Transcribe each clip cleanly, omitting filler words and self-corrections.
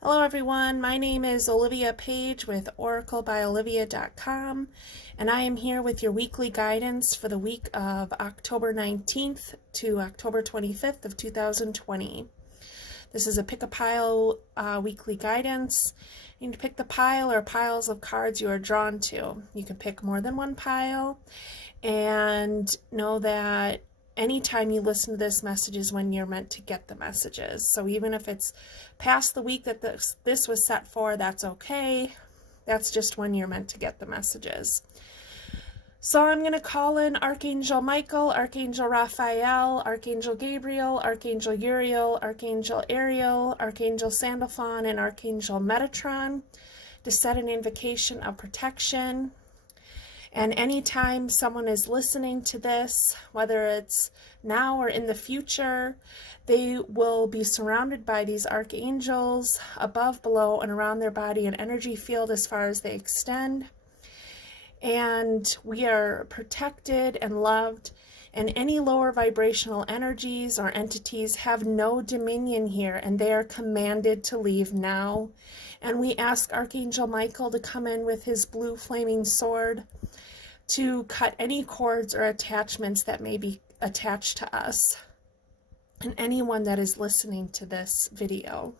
Hello everyone, my name is Olivia Page with oraclebyolivia.com, and I am here with your weekly guidance for the week of October 19th to October 25th of 2020. This is a pick a pile weekly guidance. You need to pick the pile or piles of cards you are drawn to. You can pick more than one pile, and know that anytime you listen to this message is when you're meant to get the messages. So even if it's past the week that this was set for, that's okay. That's just when you're meant to get the messages. So I'm going to call in Archangel Michael, Archangel Raphael, Archangel Gabriel, Archangel Uriel, Archangel Ariel, Archangel Sandalphon, and Archangel Metatron to set an invocation of protection. And anytime someone is listening to this, whether it's now or in the future, they will be surrounded by these archangels above, below, and around their body, an energy field as far as they extend. And we are protected and loved, and any lower vibrational energies or entities have no dominion here, and they are commanded to leave now. And we ask Archangel Michael to come in with his blue flaming sword to cut any cords or attachments that may be attached to us and anyone that is listening to this video.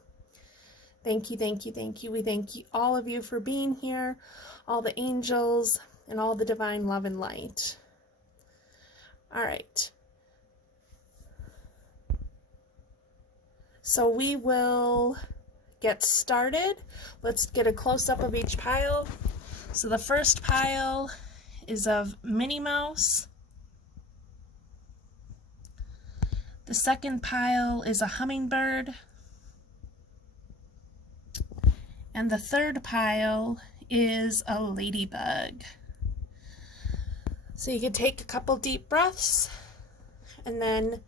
Thank you, thank you, thank you. We thank you, all of you, for being here, all the angels and all the divine love and light. All right. So we will get started. Let's get a close-up of each pile. So the first pile is of Minnie Mouse. The second pile is a hummingbird. And the third pile is a ladybug. So you can take a couple deep breaths and then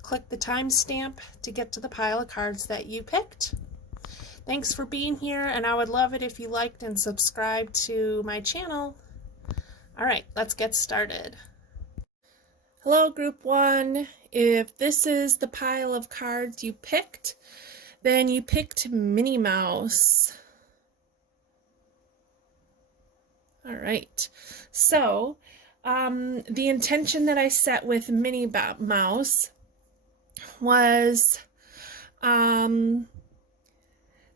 click the timestamp to get to the pile of cards that you picked. Thanks for being here, and I would love it if you liked and subscribed to my channel. All right, let's get started. Hello, Group 1. If this is the pile of cards you picked, then you picked Minnie Mouse. All right, so the intention that I set with Minnie Mouse was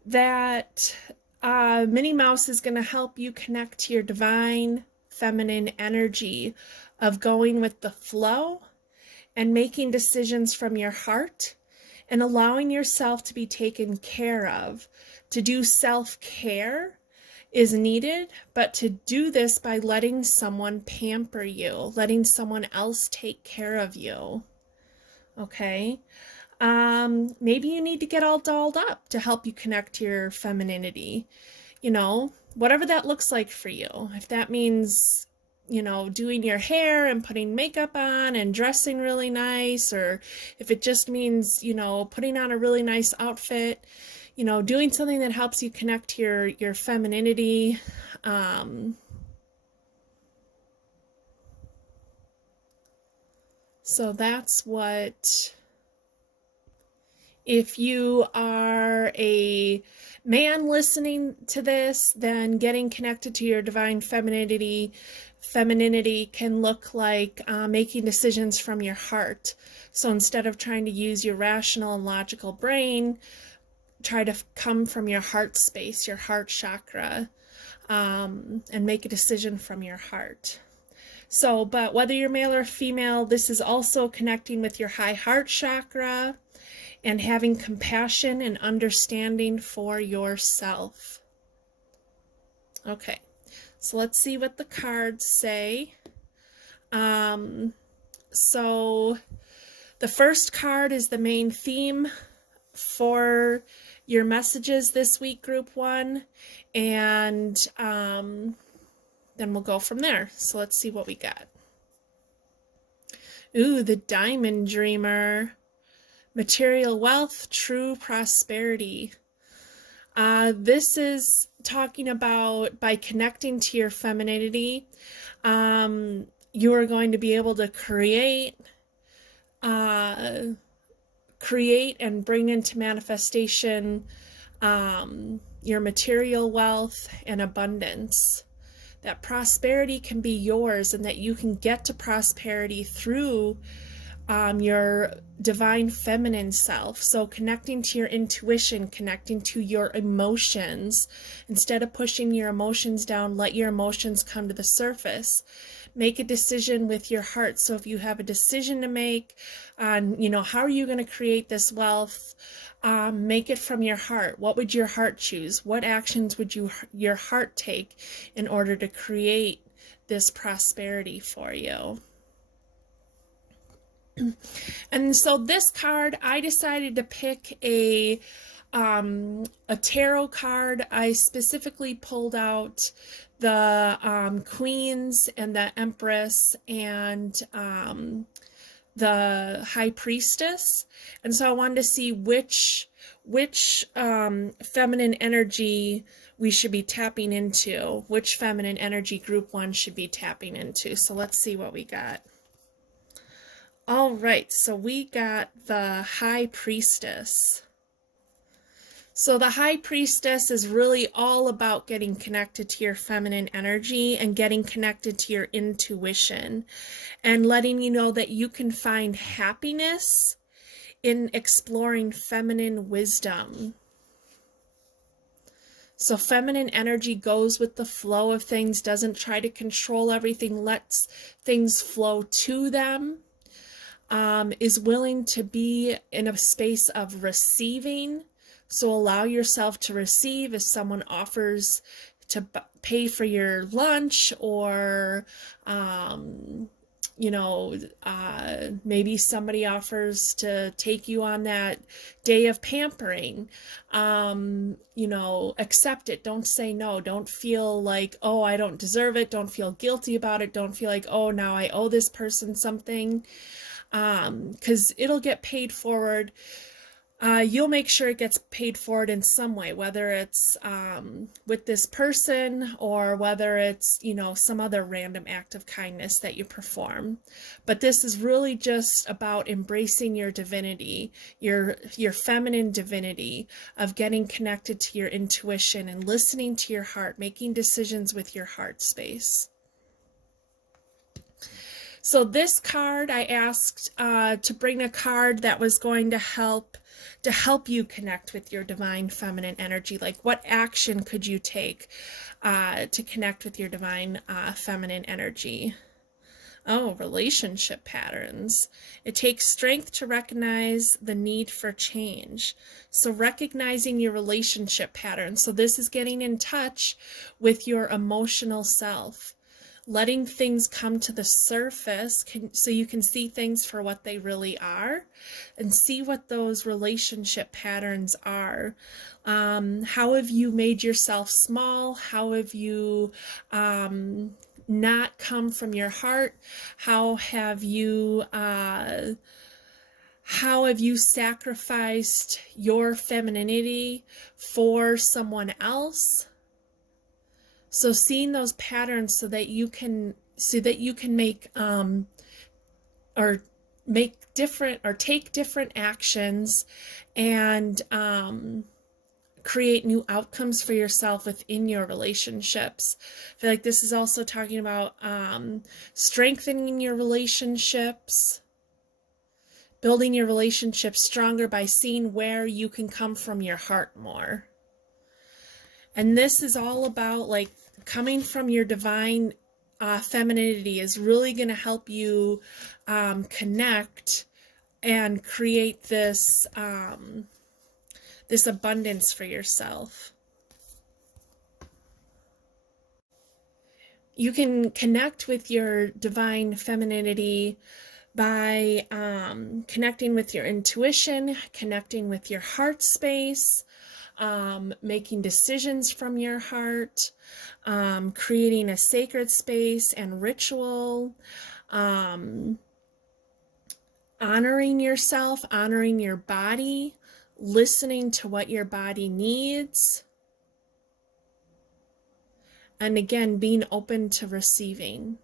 that Minnie Mouse is going to help you connect to your divine feminine energy of going with the flow and making decisions from your heart and allowing yourself to be taken care of. To do self-care is needed, but to do this by letting someone pamper you, letting someone else take care of you. Okay? Maybe you need to get all dolled up to help you connect to your femininity. You know, whatever that looks like for you. If that means, you know, doing your hair and putting makeup on and dressing really nice, or if it just means, you know, putting on a really nice outfit, you know, doing something that helps you connect to your femininity. So that's what... If you are a man listening to this, then getting connected to your divine femininity can look like making decisions from your heart. So instead of trying to use your rational and logical brain, try to come from your heart space, your heart chakra, and make a decision from your heart. So, but whether you're male or female, this is also connecting with your high heart chakra and having compassion and understanding for yourself. Okay, so let's see what the cards say. So the first card is the main theme for your messages this week, Group 1, and then we'll go from there. So let's see what we got. Ooh, the Diamond Dreamer. Material wealth, true prosperity. This is talking about by connecting to your femininity, you are going to be able to create and bring into manifestation your material wealth and abundance. That prosperity can be yours, and that you can get to prosperity through your divine feminine self. So connecting to your intuition, connecting to your emotions. Instead of pushing your emotions down, let your emotions come to the surface. Make a decision with your heart. So if you have a decision to make on, how are you going to create this wealth, make it from your heart. What would your heart choose? What actions would your heart take in order to create this prosperity for you? And so this card, I decided to pick a tarot card. I specifically pulled out the Queens and the Empress and the High Priestess. And so I wanted to see which feminine energy we should be tapping into, which feminine energy group one should be tapping into. So let's see what we got. All right, so we got the High Priestess. So the High Priestess is really all about getting connected to your feminine energy and getting connected to your intuition and letting you know that you can find happiness in exploring feminine wisdom. So feminine energy goes with the flow of things, doesn't try to control everything, lets things flow to them. Is willing to be in a space of receiving. So allow yourself to receive. If someone offers to pay for your lunch, or maybe somebody offers to take you on that day of pampering, accept it. Don't say no. Don't feel like, oh, I don't deserve it. Don't feel guilty about it. Don't feel like, oh, now I owe this person something. Because it'll get paid forward. You'll make sure it gets paid forward in some way, whether it's with this person or whether it's, some other random act of kindness that you perform. But this is really just about embracing your divinity, your feminine divinity, of getting connected to your intuition and listening to your heart, making decisions with your heart space. So this card, I asked to bring a card that was going to help you connect with your divine feminine energy. Like, what action could you take to connect with your divine feminine energy? Oh, relationship patterns. It takes strength to recognize the need for change. So recognizing your relationship patterns. So this is getting in touch with your emotional self. Letting things come to the surface so you can see things for what they really are and see what those relationship patterns are. How have you made yourself small? How have you not come from your heart? How have you sacrificed your femininity for someone else? So seeing those patterns so that you can make take different actions and create new outcomes for yourself within your relationships. I feel like this is also talking about strengthening your relationships, building your relationships stronger by seeing where you can come from your heart more. And this is all about, like, coming from your divine femininity is really going to help you connect and create this this abundance for yourself. You can connect with your divine femininity by connecting with your intuition, connecting with your heart space, making decisions from your heart, creating a sacred space and ritual, honoring yourself, honoring your body, listening to what your body needs, and again, being open to receiving.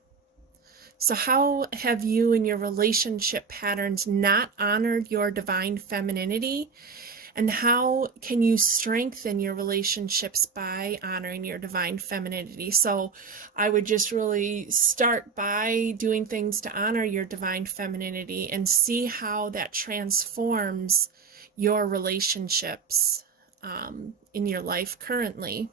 So how have you in your relationship patterns not honored your divine femininity And how can you strengthen your relationships by honoring your divine femininity? So I would just really start by doing things to honor your divine femininity and see how that transforms your relationships in your life currently.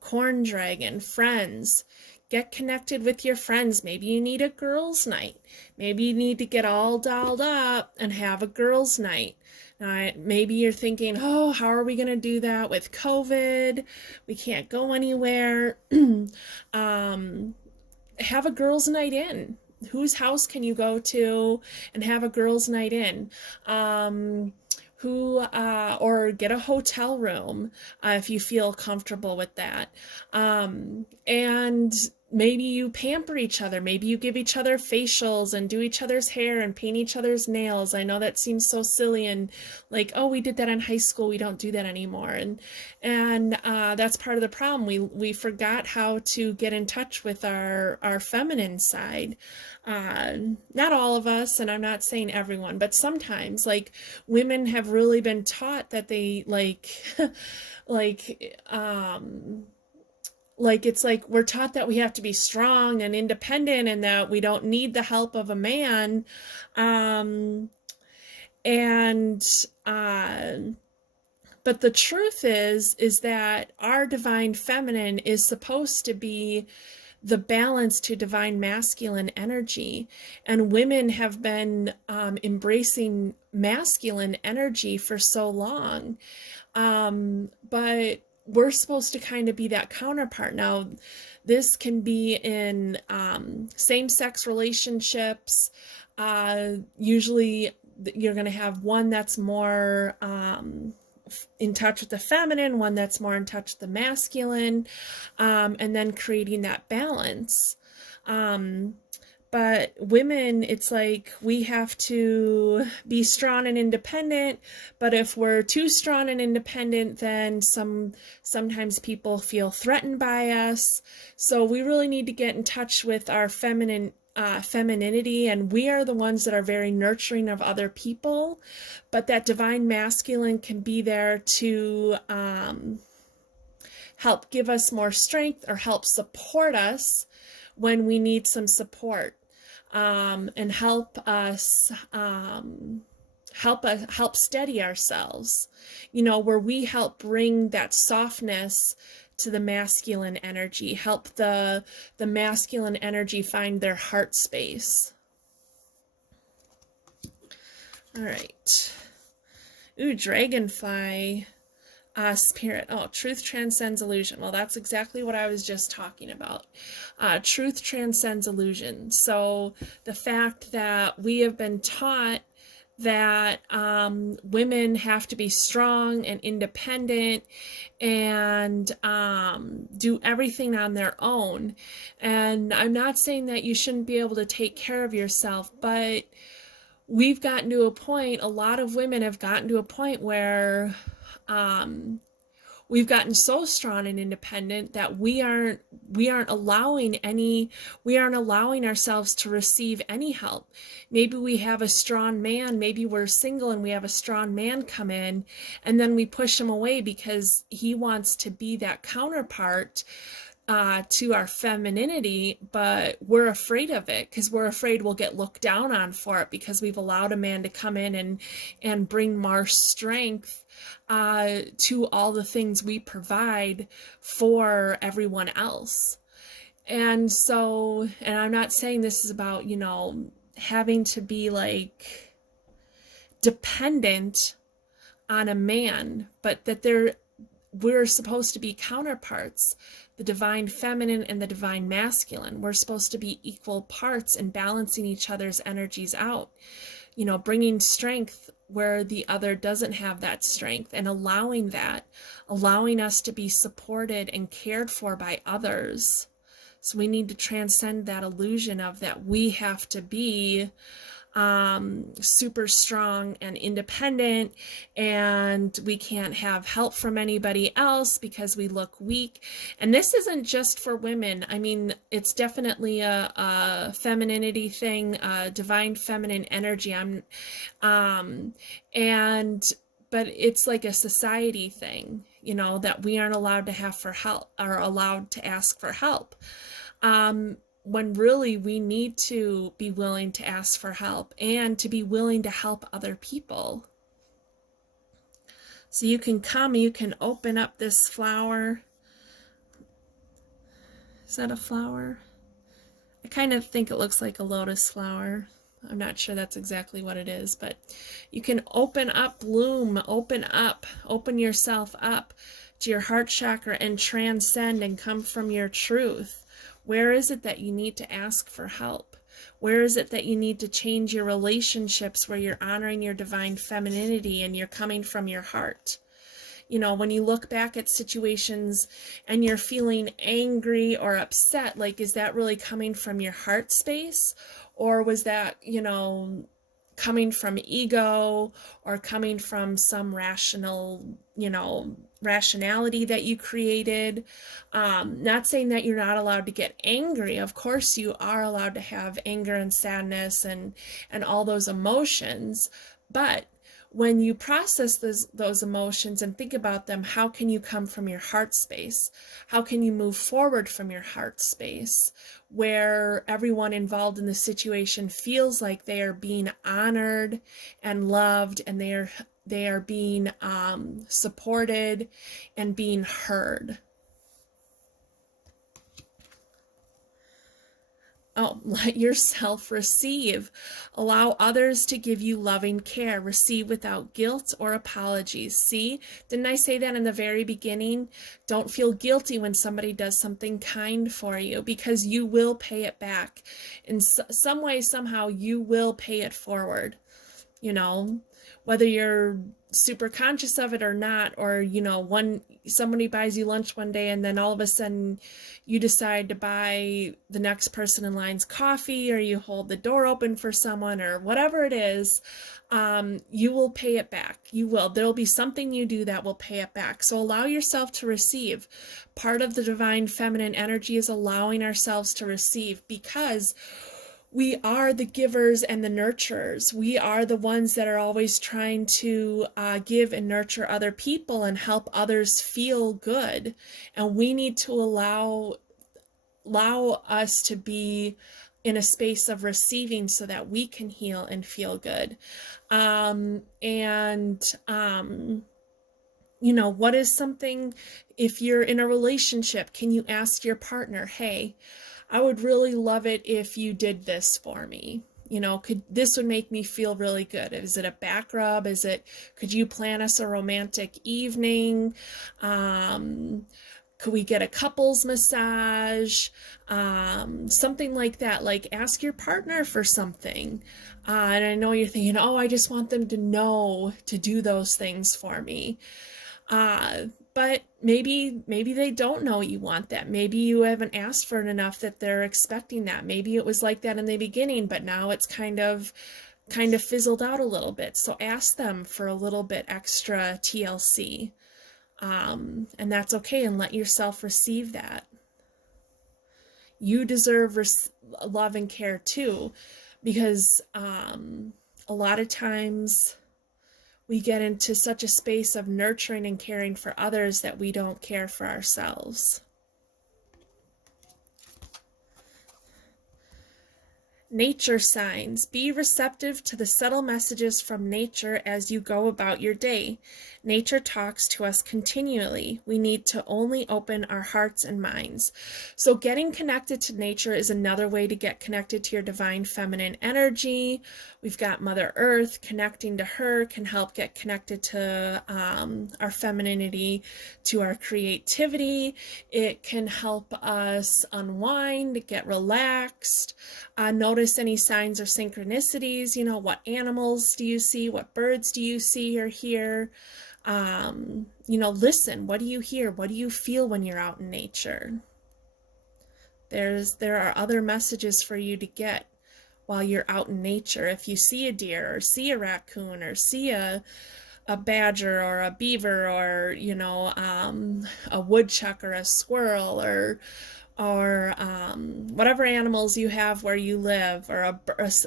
Corn Dragon, friends. Get connected with your friends. Maybe you need a girls' night. Maybe you need to get all dolled up and have a girls' night. Now, maybe you're thinking, oh, how are we going to do that with COVID? We can't go anywhere. Have a girls' night in. Whose house can you go to and have a girls' night in? Or get a hotel room if you feel comfortable with that. And maybe you pamper each other. Maybe you give each other facials and do each other's hair and paint each other's nails. I know that seems so silly and like, oh, we did that in high school. We don't do that anymore. And that's part of the problem. We forgot how to get in touch with our feminine side. Not all of us, and I'm not saying everyone, but sometimes, like, women have really been taught that they it's like we're taught that we have to be strong and independent and that we don't need the help of a man. But the truth is that our divine feminine is supposed to be the balance to divine masculine energy. And women have been embracing masculine energy for so long. But we're supposed to kind of be that counterpart. Now, this can be in same-sex relationships. Usually you're going to have one that's more in touch with the feminine, one that's more in touch with the masculine, and then creating that balance. But women, it's like we have to be strong and independent, but if we're too strong and independent, then sometimes people feel threatened by us. So we really need to get in touch with our femininity, and we are the ones that are very nurturing of other people, but that divine masculine can be there to help give us more strength or help support us when we need some support, and help steady ourselves, where we help bring that softness to the masculine energy, help the masculine energy find their heart space. All right. Ooh, dragonfly. Spirit. Oh, truth transcends illusion. Well, that's exactly what I was just talking about. Truth transcends illusion. So the fact that we have been taught that women have to be strong and independent and do everything on their own. And I'm not saying that you shouldn't be able to take care of yourself, but we've gotten to a point, a lot of women have gotten to a point where we've gotten so strong and independent that we aren't allowing ourselves to receive any help. Maybe we have a strong man, maybe we're single and we have a strong man come in, and then we push him away because he wants to be that counterpart to our femininity, but we're afraid of it because we're afraid we'll get looked down on for it because we've allowed a man to come in and bring more strength to all the things we provide for everyone else. And so, and I'm not saying this is about, having to be like dependent on a man, but that we're supposed to be counterparts, the divine feminine and the divine masculine. We're supposed to be equal parts and balancing each other's energies out, bringing strength where the other doesn't have that strength and allowing us to be supported and cared for by others. So we need to transcend that illusion of that we have to be super strong and independent, and we can't have help from anybody else because we look weak. And this isn't just for women. I mean, it's definitely a femininity thing, divine feminine energy. But it's like a society thing, you know, that we aren't allowed to have for help, or allowed to ask for help. When really we need to be willing to ask for help and to be willing to help other people. So you can come, you can open up this flower. Is that a flower? I kind of think it looks like a lotus flower. I'm not sure that's exactly what it is, but you can open up, bloom, open yourself up to your heart chakra and transcend and come from your truth. Where is it that you need to ask for help? Where is it that you need to change your relationships where you're honoring your divine femininity and you're coming from your heart? You know, when you look back at situations and you're feeling angry or upset, like, is that really coming from your heart space? Or was that, you know, coming from ego, or coming from some rationality that you created? Not saying that you're not allowed to get angry. Of course you are allowed to have anger and sadness and all those emotions, but when you process those emotions and think about them, how can you come from your heart space? How can you move forward from your heart space where everyone involved in the situation feels like they are being honored and loved, and they are being supported and being heard? Oh, let yourself receive. Allow others to give you loving care. Receive without guilt or apologies. See, didn't I say that in the very beginning? Don't feel guilty when somebody does something kind for you, because you will pay it back. In some way, somehow, you will pay it forward. You know, whether you're super conscious of it or not, or, you know, somebody buys you lunch one day and then all of a sudden you decide to buy the next person in line's coffee, or you hold the door open for someone, or whatever it is, you will pay it back. You will. There'll be something you do that will pay it back. So allow yourself to receive. Part of the divine feminine energy is allowing ourselves to receive, because we are the givers and the nurturers. We are the ones that are always trying to give and nurture other people and help others feel good. And we need to allow us to be in a space of receiving so that we can heal and feel good. You know, what is something, if you're in a relationship, can you ask your partner, hey, I would really love it if you did this for me. You know, this would make me feel really good. Is it a back rub? Could you plan us a romantic evening? Could we get a couples massage? Something like that. Like, ask your partner for something. And I know you're thinking, oh, I just want them to know to do those things for me. But maybe they don't know you want that. Maybe you haven't asked for it enough that they're expecting that. Maybe it was like that in the beginning, but now it's kind of fizzled out a little bit. So ask them for a little bit extra TLC. And that's okay, and let yourself receive that. You deserve love and care too, because a lot of times we get into such a space of nurturing and caring for others that we don't care for ourselves. Nature signs. Be receptive to the subtle messages from nature as you go about your day. Nature talks to us continually. We need to only open our hearts and minds. So getting connected to nature is another way to get connected to your divine feminine energy. We've got Mother Earth. Connecting to her can help get connected to our femininity, to our creativity. It can help us unwind, get relaxed. Notice any signs or synchronicities. You know, what animals do you see? What birds do you see or hear? You know, listen. What do you hear? What do you feel when you're out in nature? There are other messages for you to get while you're out in nature. If you see a deer or see a raccoon or see a badger or a beaver or, you know, a woodchuck or a squirrel or whatever animals you have where you live, or a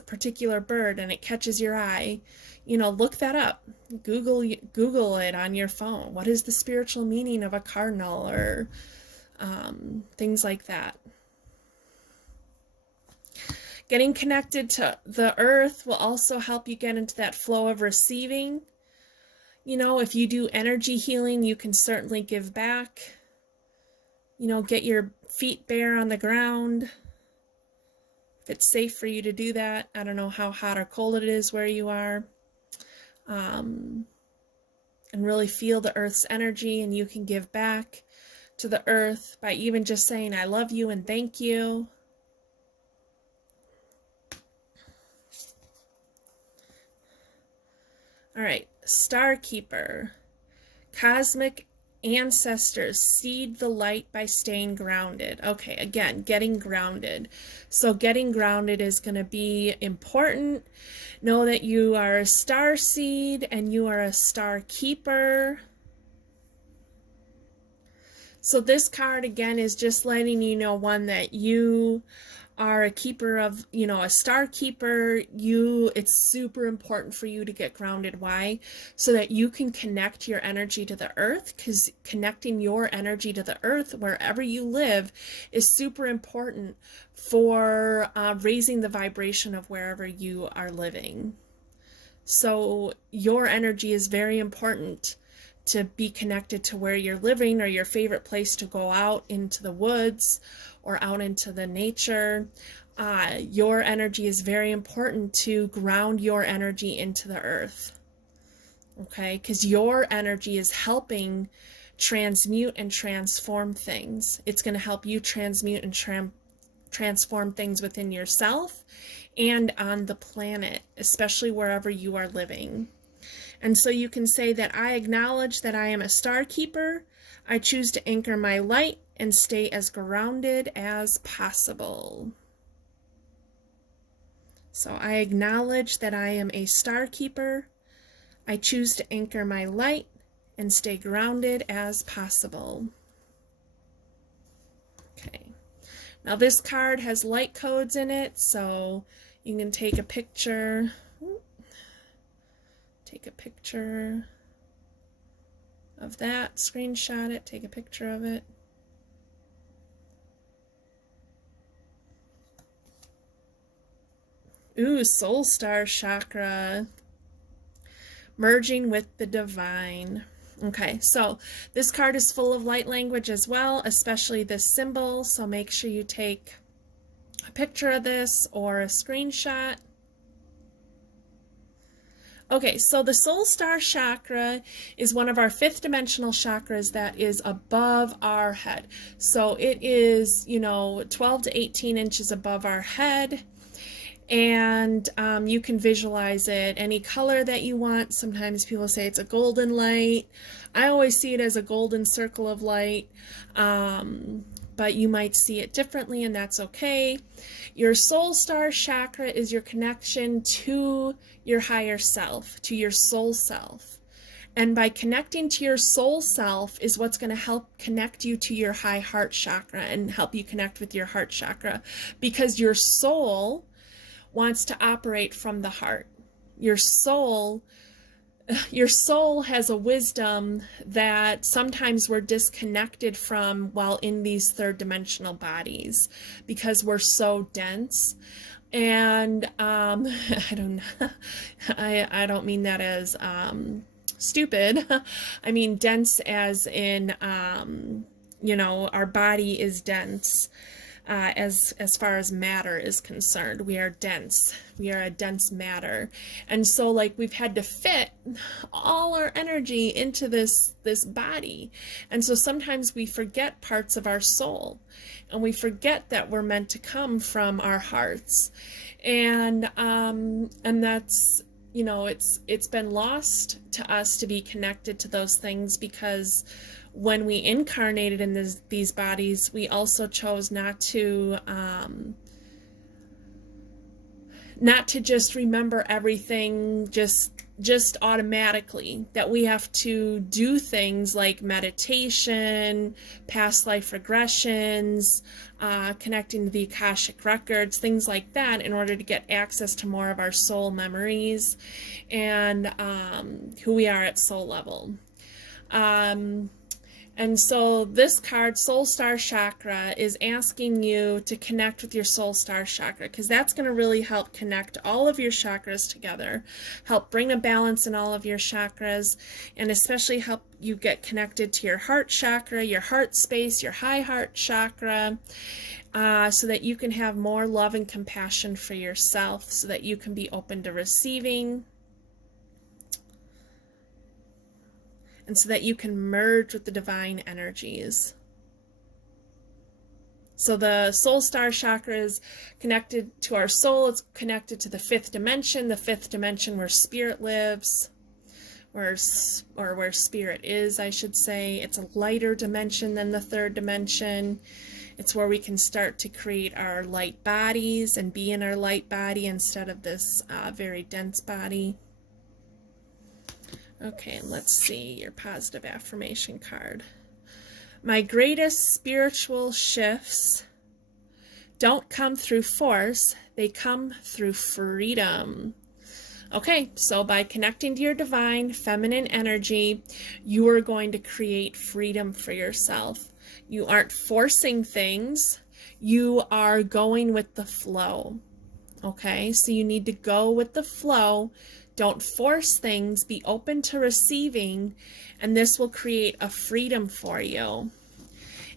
particular bird, and it catches your eye, you know, look that up. Google it on your phone. What is the spiritual meaning of a cardinal, or things like that. Getting connected to the earth will also help you get into that flow of receiving. You know, if you do energy healing, you can certainly give back. You know, get your feet bare on the ground. If it's safe for you to do that. I don't know how hot or cold it is where you are. And really feel the earth's energy, and you can give back to the earth by even just saying, I love you and thank you. All right, Star Keeper. Cosmic ancestors seed the light by staying grounded. Okay, again, getting grounded. So getting grounded is going to be important. Know that you are a star seed and you are a star keeper. So this card again is just letting you know, one, that you are a keeper of, you know, a star keeper. It's super important for you to get grounded. Why? So that you can connect your energy to the earth, because connecting your energy to the earth wherever you live is super important for raising the vibration of wherever you are living. So your energy is very important to be connected to where you're living, or your favorite place to go out into the woods or out into the nature. Your energy is very important to ground your energy into the earth. Okay, because your energy is helping transmute and transform things. It's going to help you transmute and transform things within yourself and on the planet, especially wherever you are living. And so you can say that I acknowledge that I am a star keeper. I choose to anchor my light and stay as grounded as possible. So I acknowledge that I am a star keeper. I choose to anchor my light and stay grounded as possible. Okay. Now this card has light codes in it, so you can take a picture. Take a picture of that, screenshot it, take a picture of it. Ooh, Soul Star Chakra. Merging with the divine. Okay, so this card is full of light language as well, especially this symbol. So make sure you take a picture of this or a screenshot. Okay, so the Soul Star Chakra is one of our 5th dimensional chakras that is above our head. So it is, you know, 12 to 18 inches above our head. And you can visualize it any color that you want. Sometimes people say it's a golden light. I always see it as a golden circle of light. But you might see it differently, and that's okay. Your Soul Star Chakra is your connection to your higher self, to your soul self. And by connecting to your soul self is what's going to help connect you to your high heart chakra and help you connect with your heart chakra, because your soul wants to operate from the heart. Your soul has a wisdom that sometimes we're disconnected from while in these 3rd dimensional bodies, because we're so dense. And I don't mean that as stupid. I mean dense as in you know, our body is dense. As far as matter is concerned, we are dense. We are a dense matter. And so like we've had to fit all our energy into this body. And so sometimes we forget parts of our soul, and we forget that we're meant to come from our hearts. And that's, you know, it's been lost to us to be connected to those things, because when we incarnated in these bodies, we also chose not to not to just remember everything just automatically, that we have to do things like meditation, past life regressions, connecting to the Akashic records, things like that, in order to get access to more of our soul memories and who we are at soul level. And so this card, Soul Star Chakra, is asking you to connect with your Soul Star Chakra, because that's going to really help connect all of your chakras together, help bring a balance in all of your chakras, and especially help you get connected to your heart chakra, your heart space, your high heart chakra, so that you can have more love and compassion for yourself, so that you can be open to receiving, and so that you can merge with the divine energies. So the Soul Star Chakra is connected to our soul. It's connected to the fifth dimension where spirit lives, or where spirit is, I should say. It's a lighter dimension than the third dimension. It's where we can start to create our light bodies and be in our light body instead of this very dense body. Okay, let's see your positive affirmation card. My greatest spiritual shifts don't come through force, they come through freedom. Okay, so by connecting to your divine feminine energy, you are going to create freedom for yourself. You aren't forcing things, you are going with the flow. Okay, so you need to go with the flow. Don't force things, be open to receiving, and this will create a freedom for you.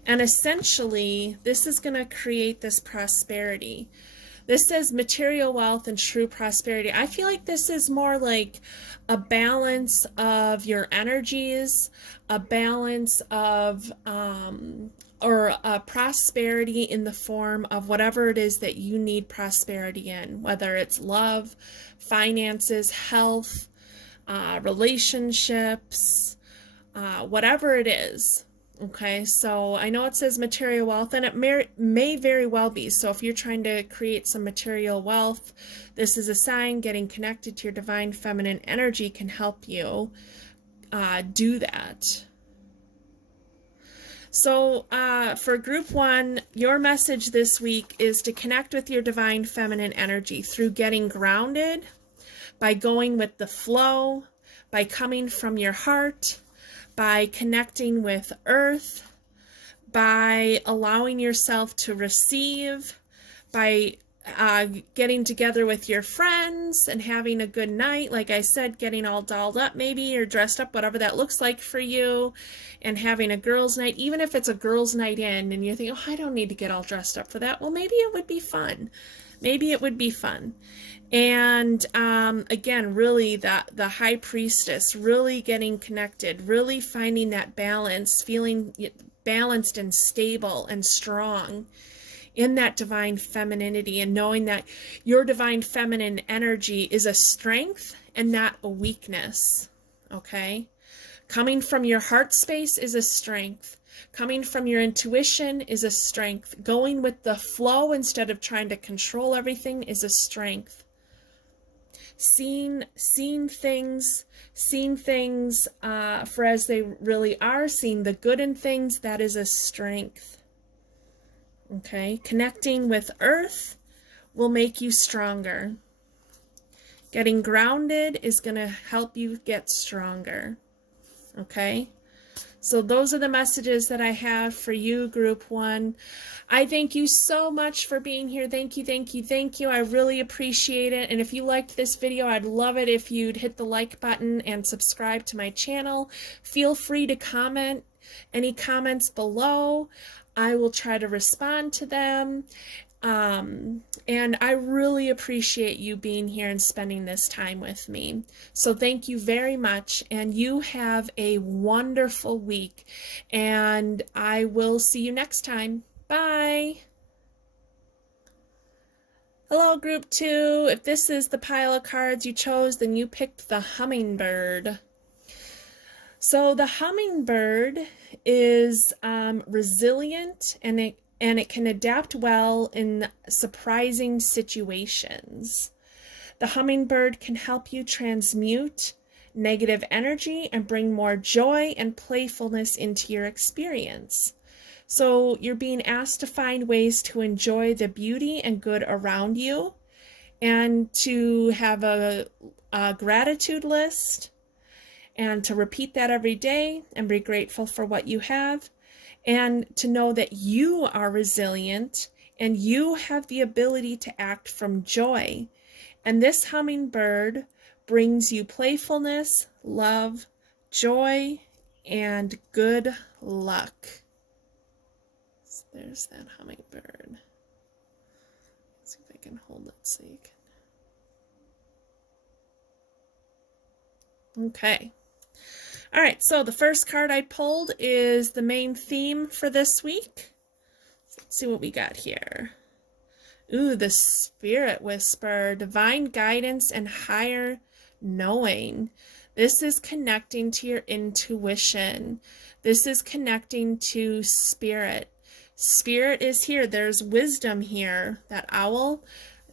And essentially, this is going to create this prosperity. This says material wealth and true prosperity. I feel like this is more like a balance of your energies, a balance of, or a prosperity in the form of whatever it is that you need prosperity in, whether it's love, finances, health, relationships, whatever it is. Okay, so I know it says material wealth, and it may very well be. So if you're trying to create some material wealth, this is a sign. Getting connected to your divine feminine energy can help you do that. So for group one, your message this week is to connect with your divine feminine energy through getting grounded, by going with the flow, by coming from your heart, by connecting with earth, by allowing yourself to receive, by getting together with your friends and having a good night. Like I said, getting all dolled up maybe, or dressed up, whatever that looks like for you, and having a girls' night, even if it's a girls' night in and you think, oh, I don't need to get all dressed up for that. Well, maybe it would be fun. Maybe it would be fun. And again, really the high priestess, really getting connected, really finding that balance, feeling balanced and stable and strong in that divine femininity, and knowing that your divine feminine energy is a strength and not a weakness. Okay? Coming from your heart space is a strength. Coming from your intuition is a strength. Going with the flow instead of trying to control everything is a strength. Seeing things for as they really are, seeing the good in things, that is a strength. Okay, connecting with earth will make you stronger. Getting grounded is going to help you get stronger. Okay, so those are the messages that I have for you, group one. I thank you so much for being here. Thank you, thank you, thank you. I really appreciate it. And if you liked this video, I'd love it if you'd hit the like button and subscribe to my channel. Feel free to comment any comments below. I will try to respond to them. And I really appreciate you being here and spending this time with me. So thank you very much, and you have a wonderful week, and I will see you next time. Bye. Hello, group two. If this is the pile of cards you chose, then you picked the hummingbird. So the hummingbird is resilient, and it can adapt well in surprising situations. The hummingbird can help you transmute negative energy and bring more joy and playfulness into your experience. So you're being asked to find ways to enjoy the beauty and good around you, and to have a gratitude list, and to repeat that every day and be grateful for what you have, and to know that you are resilient and you have the ability to act from joy. And this hummingbird brings you playfulness, love, joy, and good luck. So there's that hummingbird. Let's see if I can hold it so you can. Okay. All right, so the first card I pulled is the main theme for this week. Let's see what we got here. Ooh, the Spirit Whisper, divine guidance and higher knowing. This is connecting to your intuition. This is connecting to spirit. Spirit is here. There's wisdom here. That owl,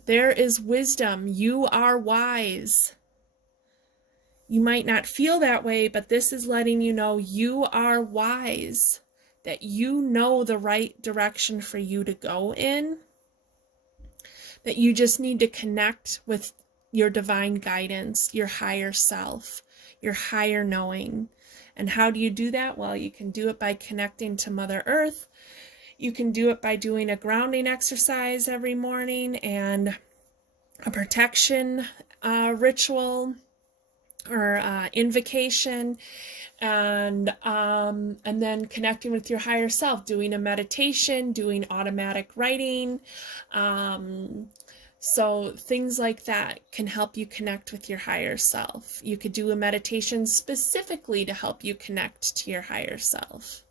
there is wisdom. You are wise. You might not feel that way, but this is letting you know you are wise, that you know the right direction for you to go in, that you just need to connect with your divine guidance, your higher self, your higher knowing. And how do you do that? Well, you can do it by connecting to Mother Earth. You can do it by doing a grounding exercise every morning and a protection ritual or invocation, and then connecting with your higher self, doing a meditation, doing automatic writing. So things like that can help you connect with your higher self. You could do a meditation specifically to help you connect to your higher self.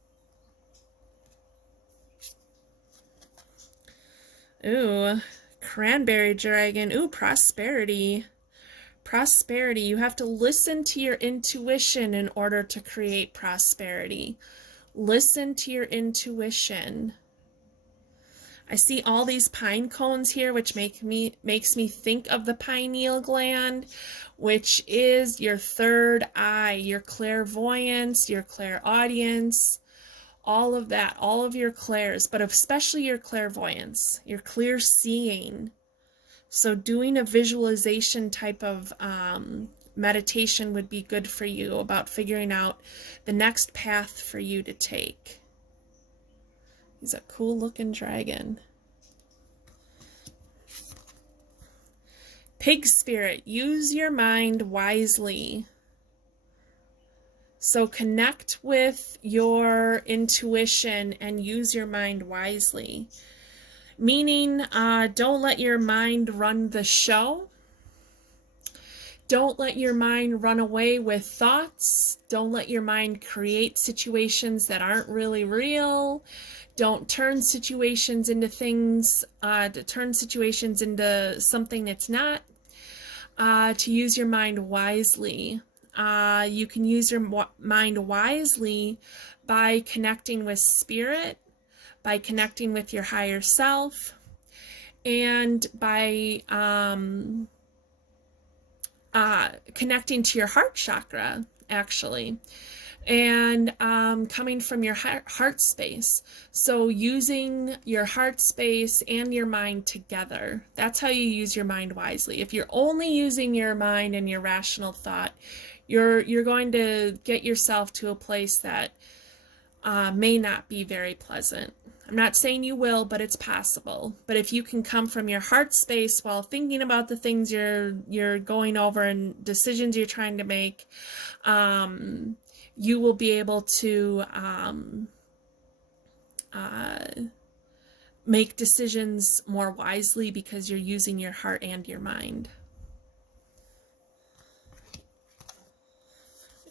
Ooh, cranberry dragon. Ooh, prosperity. Prosperity. You have to listen to your intuition in order to create prosperity. Listen to your intuition. I see all these pine cones here, which makes me think of the pineal gland, which is your third eye, your clairvoyance, your clairaudience, all of that, all of your clairs, but especially your clairvoyance, your clear seeing. So doing a visualization type of meditation would be good for you about figuring out the next path for you to take. He's a cool looking dragon. Pig spirit, use your mind wisely. So connect with your intuition and use your mind wisely. Meaning, don't let your mind run the show. Don't let your mind run away with thoughts. Don't let your mind create situations that aren't really real. Don't turn situations into things, turn situations into something that's not. To use your mind wisely. You can use your mind wisely by connecting with spirit, by connecting with your higher self, and by connecting to your heart chakra, actually, and coming from your heart space. So using your heart space and your mind together, that's how you use your mind wisely. If you're only using your mind and your rational thought, you're going to get yourself to a place that may not be very pleasant. I'm not saying you will, but it's possible. But if you can come from your heart space while thinking about the things you're going over and decisions you're trying to make, you will be able to make decisions more wisely because you're using your heart and your mind.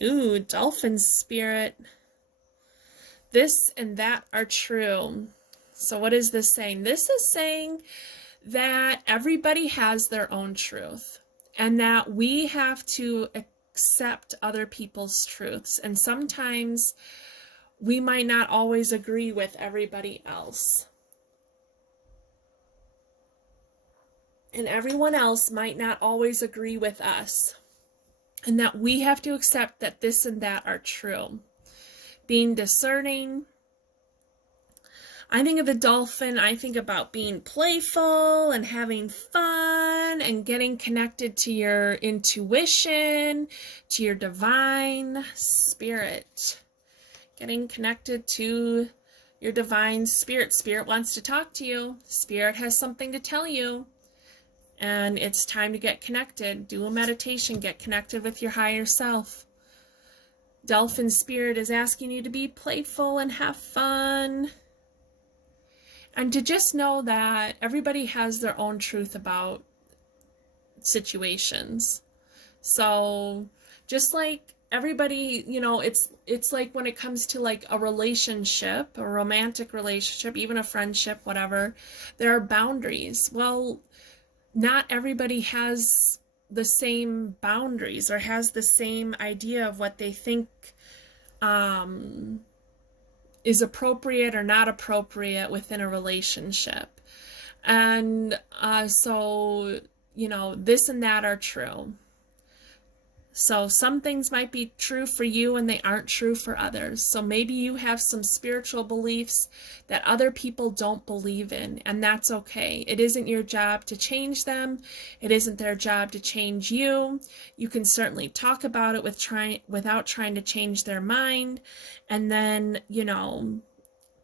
Ooh, dolphin spirit. This and that are true. So what is this saying? This is saying that everybody has their own truth and that we have to accept other people's truths. And sometimes we might not always agree with everybody else. and everyone else might not always agree with us, and that we have to accept that this and that are true. Being discerning. I think of the dolphin, I think about being playful and having fun and getting connected to your intuition, to your divine spirit. Getting connected to your divine spirit. Spirit wants to talk to you. Spirit has something to tell you. And it's time to get connected. Do a meditation. Get connected with your higher self. Dolphin spirit is asking you to be playful and have fun. And to just know that everybody has their own truth about situations. So just like everybody, you know, it's like when it comes to like a relationship, a romantic relationship, even a friendship, whatever, there are boundaries. Well, not everybody has the same boundaries or has the same idea of what they think is appropriate or not appropriate within a relationship. And so, you know, this and that are true. So some things might be true for you and they aren't true for others. So maybe you have some spiritual beliefs that other people don't believe in, and that's okay. It isn't your job to change them. It isn't their job to change you. You can certainly talk about it without trying to change their mind. And then, you know,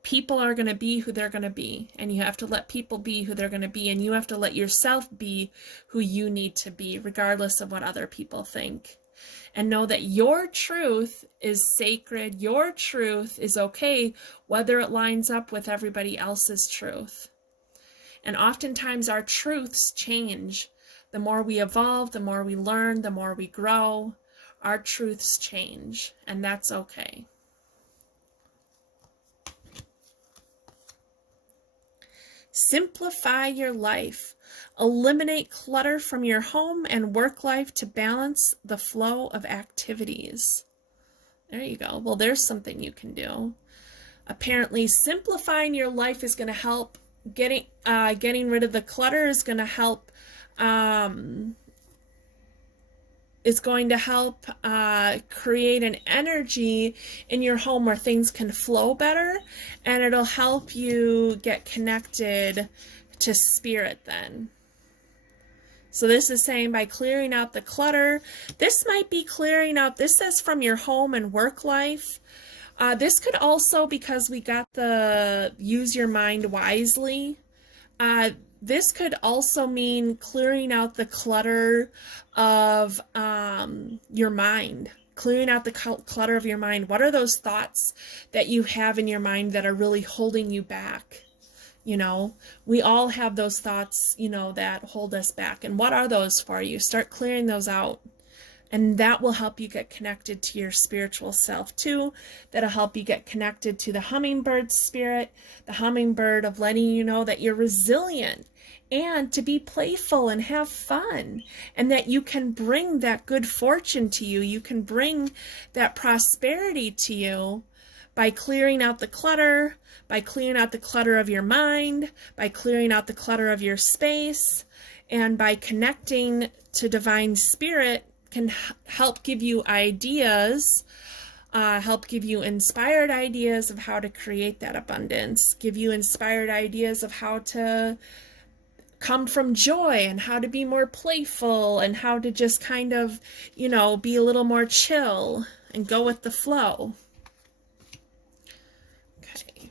people are going to be who they're going to be, and you have to let people be who they're going to be, and you have to let yourself be who you need to be, regardless of what other people think. And know that your truth is sacred. Your truth is okay, whether it lines up with everybody else's truth. And oftentimes our truths change. The more we evolve, the more we learn, the more we grow, our truths change, and that's okay. Simplify your life. Eliminate clutter from your home and work life to balance the flow of activities. There you go. Well, there's something you can do. Apparently, simplifying your life is going to help. Getting rid of the clutter is going to help. Is going to help create an energy in your home where things can flow better, and it'll help you get connected to spirit then. So this is saying by clearing out the clutter. This might be clearing out, this says from your home and work life. This could also, because we got the use your mind wisely, this could also mean clearing out the clutter of your mind. Clearing out the clutter of your mind. What are those thoughts that you have in your mind that are really holding you back? You know, we all have those thoughts, you know, that hold us back. And what are those for you? Start clearing those out. And that will help you get connected to your spiritual self too. That'll help you get connected to the hummingbird spirit, the hummingbird of letting you know that you're resilient and to be playful and have fun, and that you can bring that good fortune to you. You can bring that prosperity to you by clearing out the clutter, by clearing out the clutter of your mind, by clearing out the clutter of your space, and by connecting to divine spirit can help give you ideas, help give you inspired ideas of how to create that abundance, give you inspired ideas of how to come from joy and how to be more playful and how to just kind of, you know, be a little more chill and go with the flow. Okay.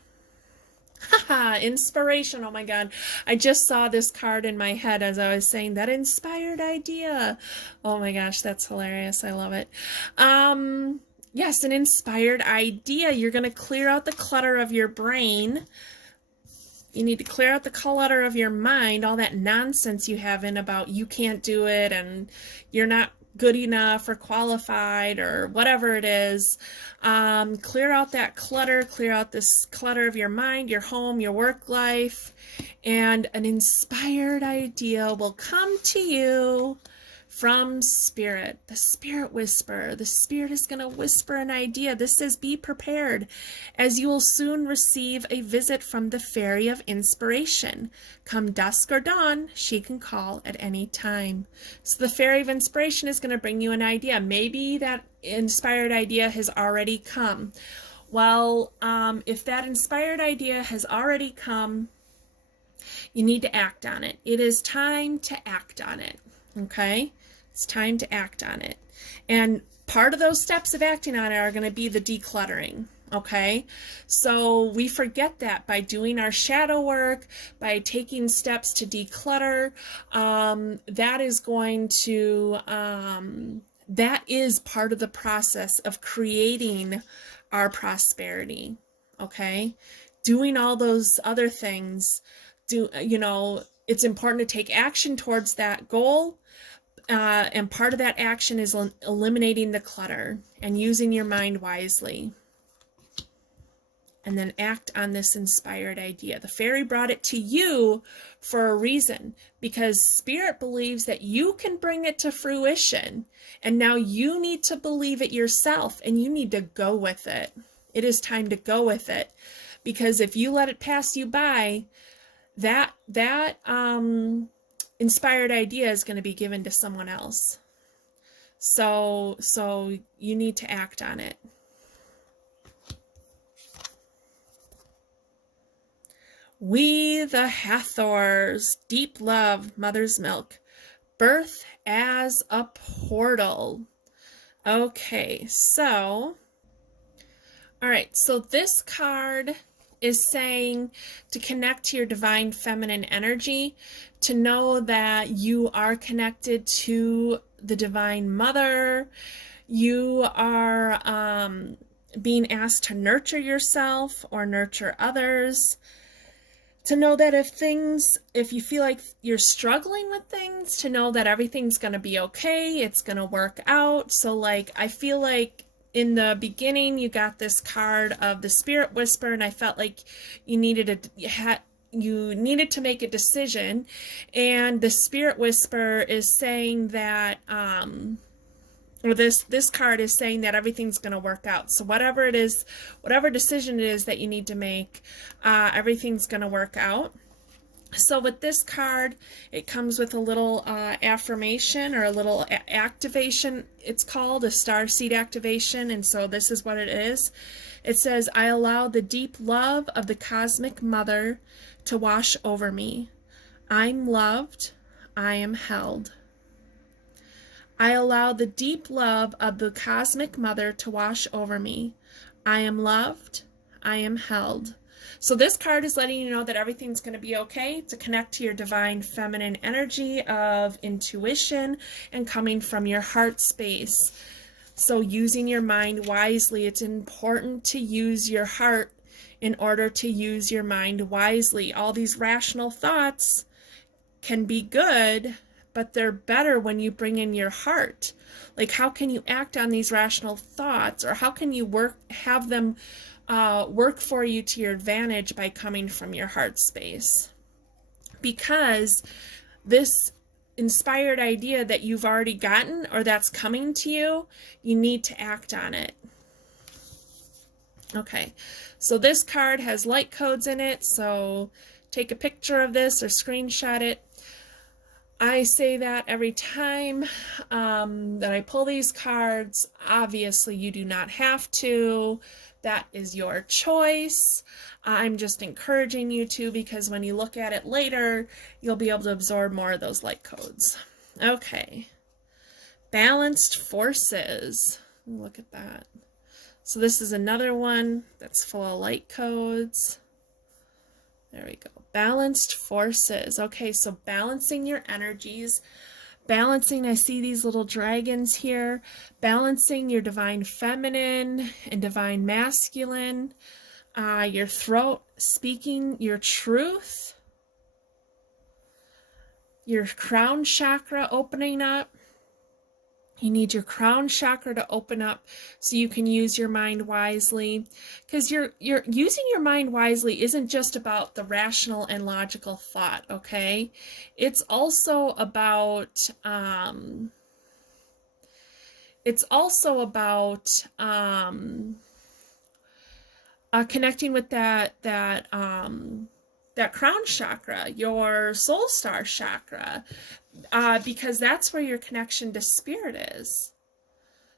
Haha, inspiration. Oh my God. I just saw this card in my head as I was saying that inspired idea. Oh my gosh, that's hilarious. I love it. Yes, an inspired idea. You're going to clear out the clutter of your brain. You need to clear out the clutter of your mind, all that nonsense you have in about you can't do it and you're not good enough or qualified or whatever it is. Clear out that clutter, clear out this clutter of your mind, your home, your work life, and an inspired idea will come to you from Spirit, the Spirit whisper. The Spirit is going to whisper an idea. This says, be prepared, as you will soon receive a visit from the Fairy of Inspiration. Come dusk or dawn, she can call at any time. So the Fairy of Inspiration is going to bring you an idea. Maybe that inspired idea has already come. Well, if that inspired idea has already come, you need to act on it. It is time to act on it. Okay? It's time to act on it. And part of those steps of acting on it are going to be the decluttering. Okay? So we forget that by doing our shadow work, by taking steps to declutter, that is going to, that is part of the process of creating our prosperity. Okay? Doing all those other things, it's important to take action towards that goal. And part of that action is eliminating the clutter and using your mind wisely. And then act on this inspired idea. The fairy brought it to you for a reason, because Spirit believes that you can bring it to fruition. And now you need to believe it yourself, and you need to go with it. It is time to go with it, because if you let it pass you by, that inspired idea is going to be given to someone else. So you need to act on it. We the Hathors, deep love, mother's milk, birth as a portal. Okay, so, all right, so this card is saying to connect to your divine feminine energy, to know that you are connected to the divine mother. You are being asked to nurture yourself or nurture others. To know that if you feel like you're struggling with things, to know that everything's going to be okay, it's going to work out. So like, I feel like in the beginning, you got this card of the Spirit Whisper, and I felt like you needed to make a decision, and the Spirit Whisper is saying that, or this card is saying that everything's going to work out. So whatever it is, whatever decision it is that you need to make, everything's going to work out. So with this card, it comes with a little affirmation, or a little activation. It's called a Starseed activation, and so this is what it is. It says, I allow the deep love of the cosmic mother to wash over me. I'm loved. I am held. I allow the deep love of the cosmic mother to wash over me. I am loved. I am held. So this card is letting you know that everything's going to be okay, to connect to your divine feminine energy of intuition and coming from your heart space. So using your mind wisely, it's important to use your heart in order to use your mind wisely. All these rational thoughts can be good, but they're better when you bring in your heart. Like, how can you act on these rational thoughts, or how can you have them work for you to your advantage by coming from your heart space? Because this inspired idea that you've already gotten, or that's coming to you, you need to act on it. Okay, so this card has light codes in it, so take a picture of this or screenshot it. I say that every time that I pull these cards. Obviously, you do not have to. That is your choice. I'm just encouraging you to, because when you look at it later, you'll be able to absorb more of those light codes. Okay. Balanced forces. Look at that. So this is another one that's full of light codes. There we go. Balanced forces. Okay, so balancing your energies. Balancing, I see these little dragons here. Balancing your divine feminine and divine masculine. Your throat, speaking your truth. Your crown chakra opening up. You need your crown chakra to open up so you can use your mind wisely. Because you're using your mind wisely isn't just about the rational and logical thought, okay? It's also about it's also about connecting with that crown chakra, your soul star chakra, because that's where your connection to spirit is.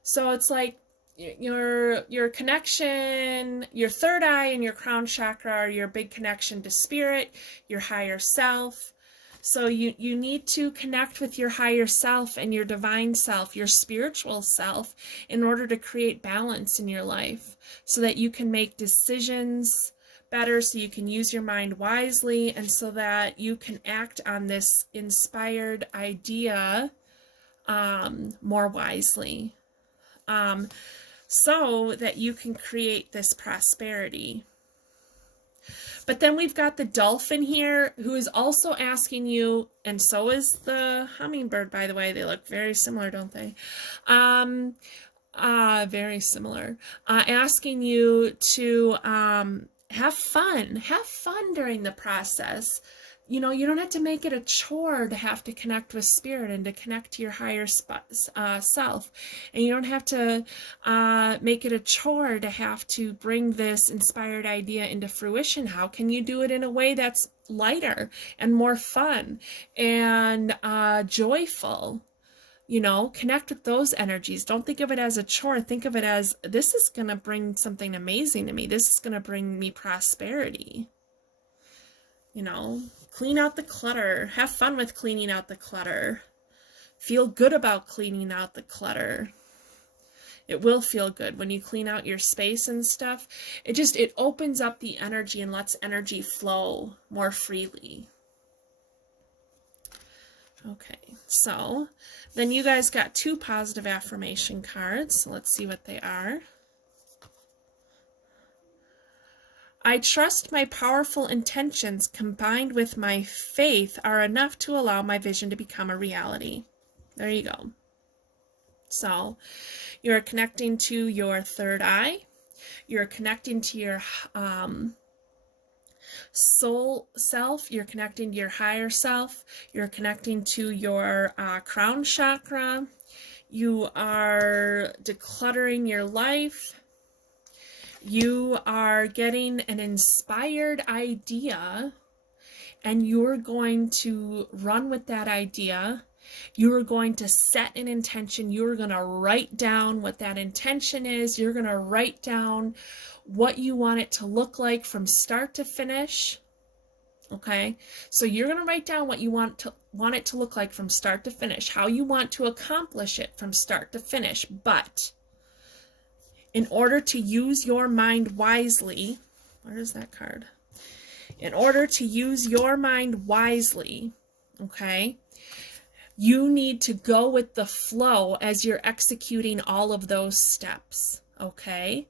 So it's like your connection, your third eye and your crown chakra are your big connection to spirit, your higher self. So you need to connect with your higher self and your divine self, your spiritual self, in order to create balance in your life so that you can make decisions better, so you can use your mind wisely, and so that you can act on this inspired idea more wisely, so that you can create this prosperity. But then we've got the dolphin here, who is also asking you, and so is the hummingbird, by the way. They look very similar, don't they? Very similar. Asking you to have fun. Have fun during the process. You know, you don't have to make it a chore to have to connect with spirit and to connect to your higher self. And you don't have to make it a chore to have to bring this inspired idea into fruition. How can you do it in a way that's lighter and more fun and joyful? You know, connect with those energies. Don't think of it as a chore. Think of it as, this is going to bring something amazing to me. This is going to bring me prosperity. You know, clean out the clutter. Have fun with cleaning out the clutter. Feel good about cleaning out the clutter. It will feel good when you clean out your space and stuff. It opens up the energy and lets energy flow more freely. Okay, so then you guys got 2 positive affirmation cards. So let's see what they are. I trust my powerful intentions combined with my faith are enough to allow my vision to become a reality. There you go. So you're connecting to your third eye. You're connecting to your soul self. You're connecting to your higher self. You're connecting to your crown chakra. You are decluttering your life. You are getting an inspired idea, and you're going to run with that idea. You're going to set an intention. You're going to write down what that intention is. You're going to write down what you want it to look like from start to finish. Okay, so you're going to write down what you want it to look like from start to finish, how you want to accomplish it from start to finish. But in order to use your mind wisely, where is that card? In order to use your mind wisely, okay, you need to go with the flow as you're executing all of those steps, okay?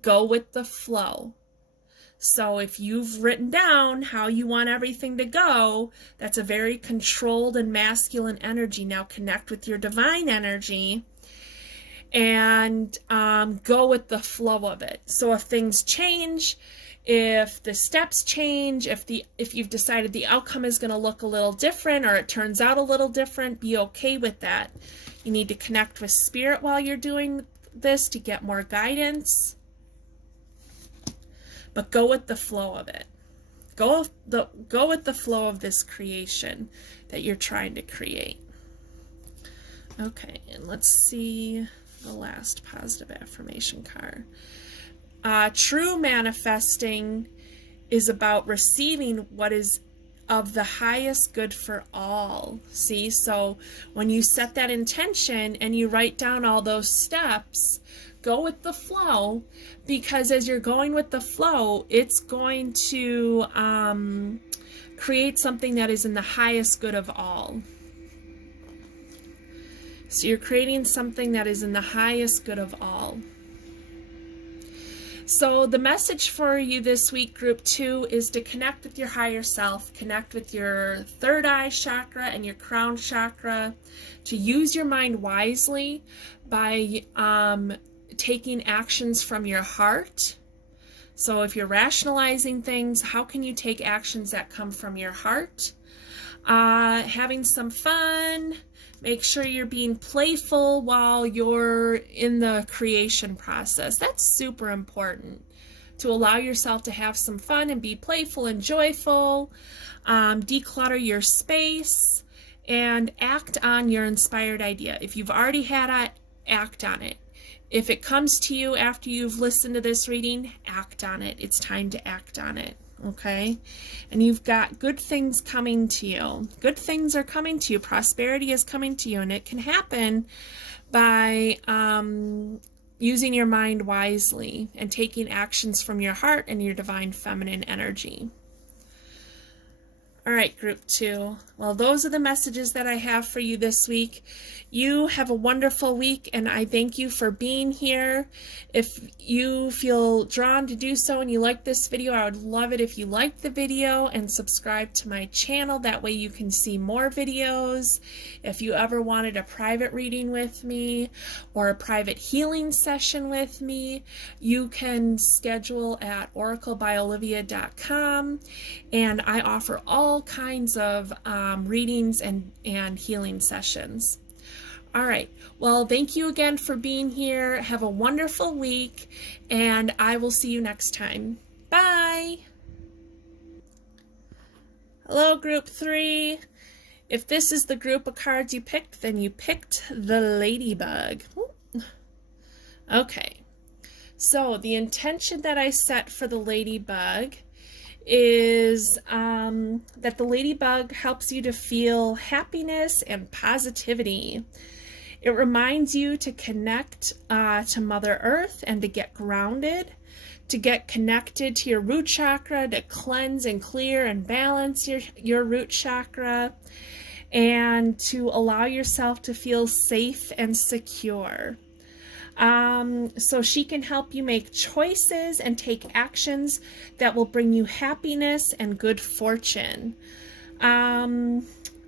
Go with the flow. So if you've written down how you want everything to go, that's a very controlled and masculine energy. Now connect with your divine energy and go with the flow of it. So if things change, if the steps change, if you've decided the outcome is going to look a little different or it turns out a little different, be okay with that. You need to connect with spirit while you're doing this to get more guidance. But go with the flow of it. Go with the flow of this creation that you're trying to create. Okay, and let's see the last positive affirmation card. True manifesting is about receiving what is of the highest good for all. See, so when you set that intention and you write down all those steps, go with the flow, because as you're going with the flow, it's going to create something that is in the highest good of all. So you're creating something that is in the highest good of all. So the message for you this week, group 2, is to connect with your higher self, connect with your third eye chakra and your crown chakra, to use your mind wisely by taking actions from your heart. So if you're rationalizing things, how can you take actions that come from your heart? having some fun. Make sure you're being playful while you're in the creation process. That's super important, to allow yourself to have some fun and be playful and joyful. Declutter your space and act on your inspired idea. If you've already had it, act on it. If it comes to you after you've listened to this reading, act on it. It's time to act on it. Okay? And you've got good things coming to you. Good things are coming to you. Prosperity is coming to you. And it can happen by using your mind wisely and taking actions from your heart and your divine feminine energy. All right, group 2. Well, those are the messages that I have for you this week. You have a wonderful week, and I thank you for being here. If you feel drawn to do so and you like this video, I would love it if you liked the video and subscribe to my channel. That way you can see more videos. If you ever wanted a private reading with me or a private healing session with me, you can schedule at oraclebyolivia.com, and I offer all kinds of readings and healing sessions. All right. Well, thank you again for being here. Have a wonderful week, and I will see you next time. Bye. Hello, group 3. If this is the group of cards you picked, then you picked the Ladybug. Okay. So the intention that I set for the Ladybug is that the Ladybug helps you to feel happiness and positivity. It reminds you to connect to Mother Earth and to get grounded, to get connected to your root chakra, to cleanse and clear and balance your root chakra, and to allow yourself to feel safe and secure. So she can help you make choices and take actions that will bring you happiness and good fortune.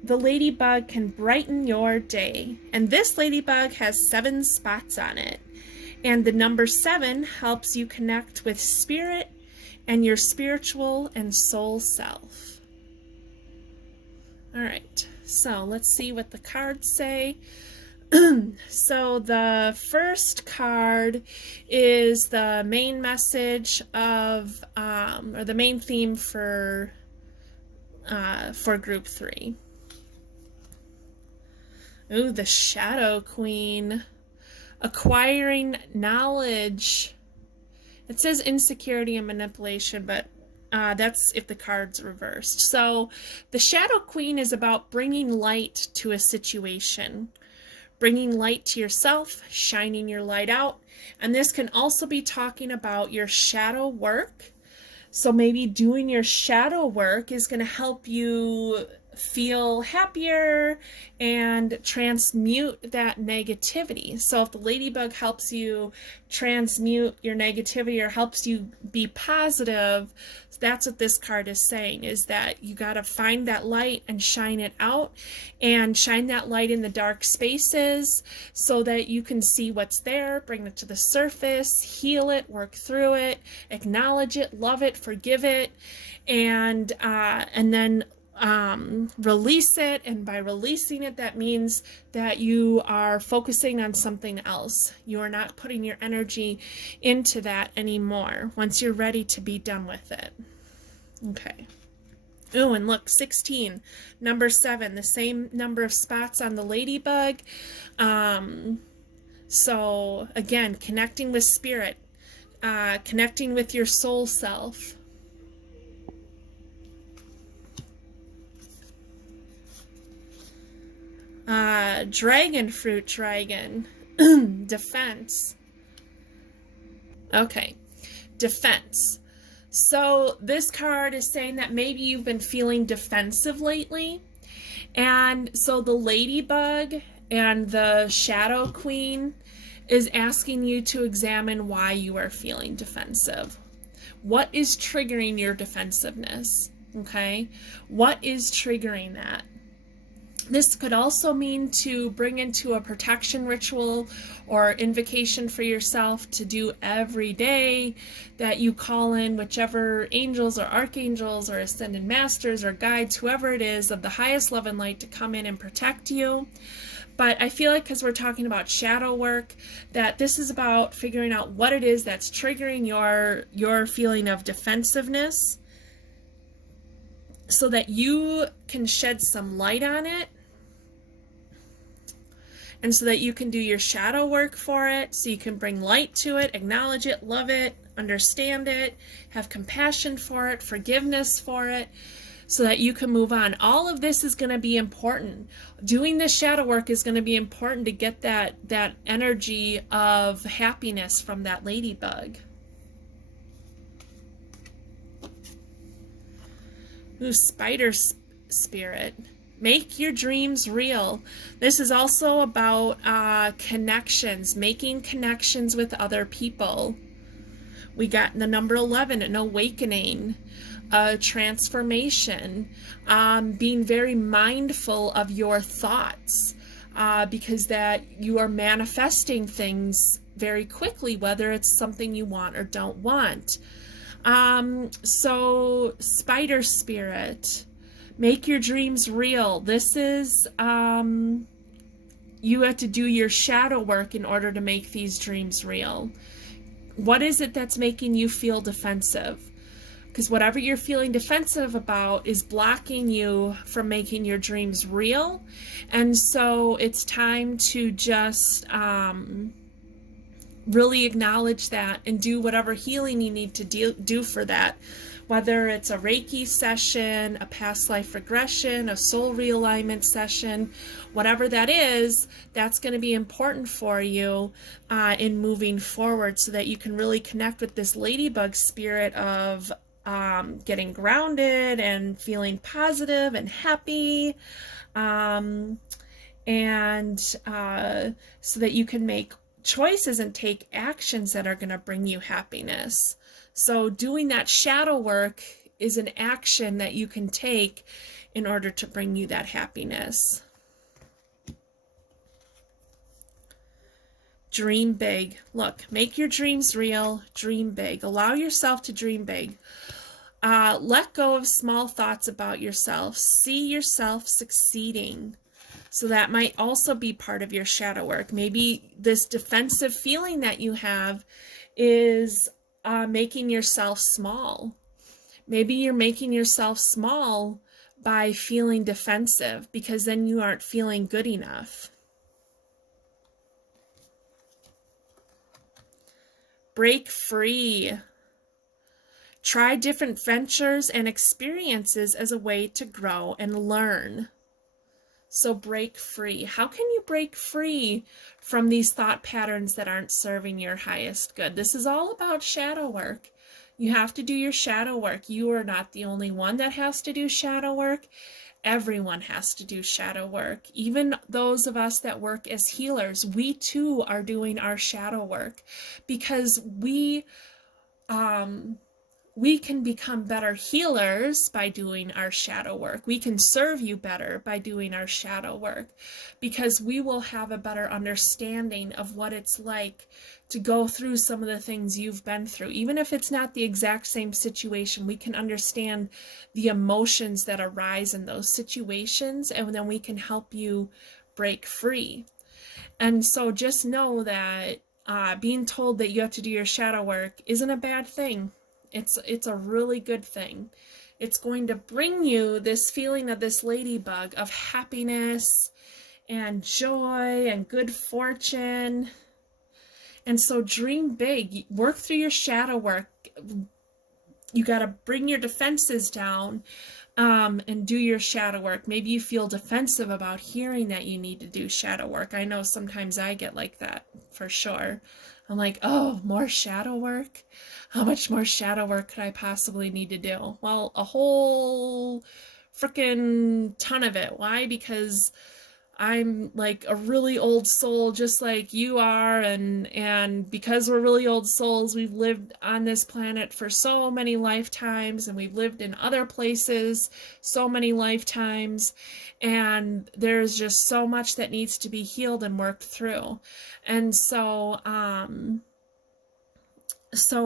The Ladybug can brighten your day, and this Ladybug has 7 spots on it, and the number 7 helps you connect with spirit and your spiritual and soul self. All right, so let's see what the cards say. So the first card is the main message of, or the main theme for group 3. Ooh, the Shadow Queen. Acquiring knowledge. It says insecurity and manipulation, but that's if the card's reversed. So the Shadow Queen is about bringing light to a situation. Bringing light to yourself, shining your light out. And this can also be talking about your shadow work. So maybe doing your shadow work is going to help you feel happier and transmute that negativity. So if the Ladybug helps you transmute your negativity or helps you be positive, that's what this card is saying, is that you got to find that light and shine it out, and shine that light in the dark spaces so that you can see what's there, bring it to the surface, heal it, work through it, acknowledge it, love it, forgive it, and then release it. And by releasing it, that means that you are focusing on something else. You are not putting your energy into that anymore once you're ready to be done with it. Okay. Oh, and look, 16, number 7, the same number of spots on the Ladybug. So again, connecting with spirit, connecting with your soul self. Dragon fruit dragon. Defense. Okay, defense. So this card is saying that maybe you've been feeling defensive lately, and so the Ladybug and the Shadow Queen is asking you to examine why you are feeling defensive. What is triggering your defensiveness? Okay, what is triggering that? This could also mean to bring into a protection ritual or invocation for yourself to do every day, that you call in whichever angels or archangels or ascended masters or guides, whoever it is of the highest love and light, to come in and protect you. But I feel like because we're talking about shadow work, that this is about figuring out what it is that's triggering your feeling of defensiveness, so that you can shed some light on it, and so that you can do your shadow work for it, so you can bring light to it, acknowledge it, love it, understand it, have compassion for it, forgiveness for it, so that you can move on. All of this is going to be important. Doing this shadow work is going to be important to get that energy of happiness from that ladybug. Ooh, spider spirit. Make your dreams real. This is also about connections, making connections with other people. We got the number 11, an awakening, a transformation, being very mindful of your thoughts, because that you are manifesting things very quickly, whether it's something you want or don't want. So spider spirit, make your dreams real. This is, you have to do your shadow work in order to make these dreams real. What is it that's making you feel defensive? Because whatever you're feeling defensive about is blocking you from making your dreams real. And so it's time to just really acknowledge that and do whatever healing you need to do for that. Whether it's a Reiki session, a past life regression, a soul realignment session, whatever that is, that's going to be important for you in moving forward, so that you can really connect with this ladybug spirit of getting grounded and feeling positive and happy, and so that you can make choices and take actions that are going to bring you happiness. So doing that shadow work is an action that you can take in order to bring you that happiness. Dream big. Look, make your dreams real. Dream big. Allow yourself to dream big. Let go of small thoughts about yourself. See yourself succeeding. So that might also be part of your shadow work. Maybe this defensive feeling that you have is making yourself small. Maybe you're making yourself small by feeling defensive, because then you aren't feeling good enough. Break free. Try different ventures and experiences as a way to grow and learn. So break free. How can you break free from these thought patterns that aren't serving your highest good? This is all about shadow work. You have to do your shadow work. You are not the only one that has to do shadow work. Everyone has to do shadow work. Even those of us that work as healers, we too are doing our shadow work, because we can become better healers by doing our shadow work. We can serve you better by doing our shadow work, because we will have a better understanding of what it's like to go through some of the things you've been through. Even if it's not the exact same situation, we can understand the emotions that arise in those situations, and then we can help you break free. And so just know that being told that you have to do your shadow work isn't a bad thing. It's a really good thing. It's going to bring you this feeling of this ladybug of happiness and joy and good fortune. And so dream big. Work through your shadow work. You got to bring your defenses down and do your shadow work. Maybe you feel defensive about hearing that you need to do shadow work. I know sometimes I get like that, for sure. I'm like, oh, more shadow work? How much more shadow work could I possibly need to do? Well, a whole freaking ton of it. Why? Because I'm like a really old soul, just like you are, and because we're really old souls, we've lived on this planet for so many lifetimes, and we've lived in other places so many lifetimes, and there's just so much that needs to be healed and worked through. And so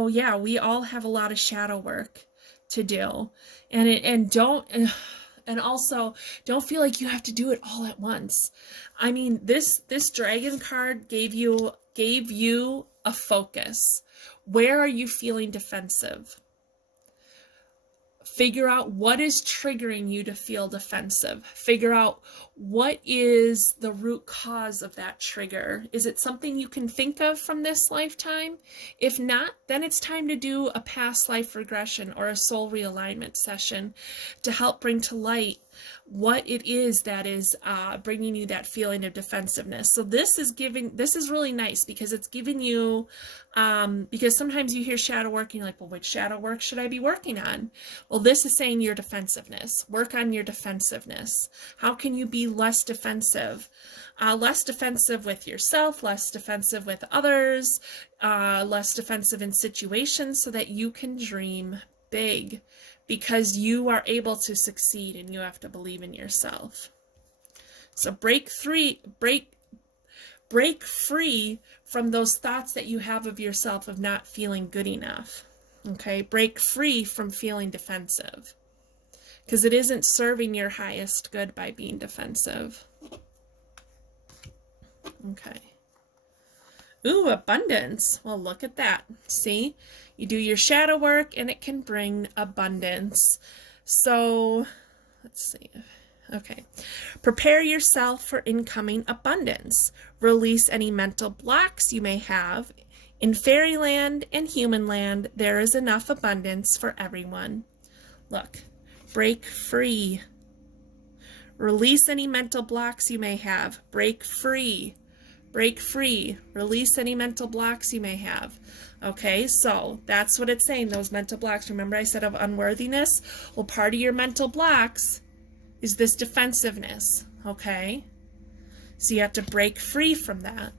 yeah, we all have a lot of shadow work to do, and also don't feel like you have to do it all at once. I mean, this dragon card gave you a focus. Where are you feeling defensive? Figure out what is triggering you to feel defensive. Figure out what is the root cause of that trigger. Is it something you can think of from this lifetime? If not, then it's time to do a past life regression or a soul realignment session to help bring to light what it is that is bringing you that feeling of defensiveness. So this is really nice because it's giving you, because sometimes you hear shadow work and you're like, well, which shadow work should I be working on? Well, this is saying your defensiveness. Work on your defensiveness. How can you be less defensive? Less defensive with yourself, less defensive with others, less defensive in situations so that you can dream big. Because you are able to succeed and you have to believe in yourself. So break free from those thoughts that you have of yourself of not feeling good enough. Okay, break free from feeling defensive. Because it isn't serving your highest good by being defensive. Okay. Ooh, abundance. Well, look at that. See? You do your shadow work and it can bring abundance. So, let's see. Okay. Prepare yourself for incoming abundance. Release any mental blocks you may have. In fairyland and humanland, there is enough abundance for everyone. Look. Break free. Release any mental blocks you may have. Break free. Break free. Release any mental blocks you may have. Okay, so that's what it's saying, those mental blocks. Remember I said of unworthiness? Well, part of your mental blocks is this defensiveness, okay? So you have to break free from that.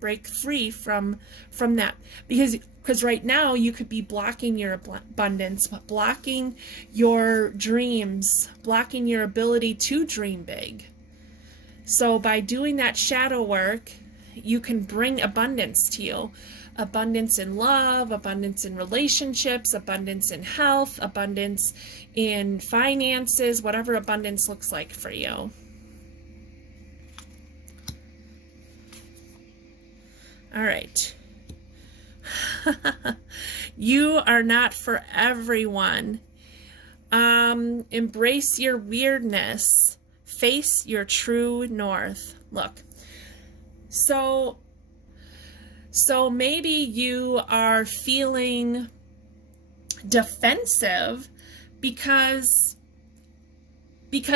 Break free from that. Because right now you could be blocking your abundance, blocking your dreams, blocking your ability to dream big. So by doing that shadow work, you can bring abundance to you. Abundance in love, abundance in relationships, abundance in health, abundance in finances, whatever abundance looks like for you. All right. You are not for everyone. Embrace your weirdness. Face your true north. Look. So maybe you are feeling defensive because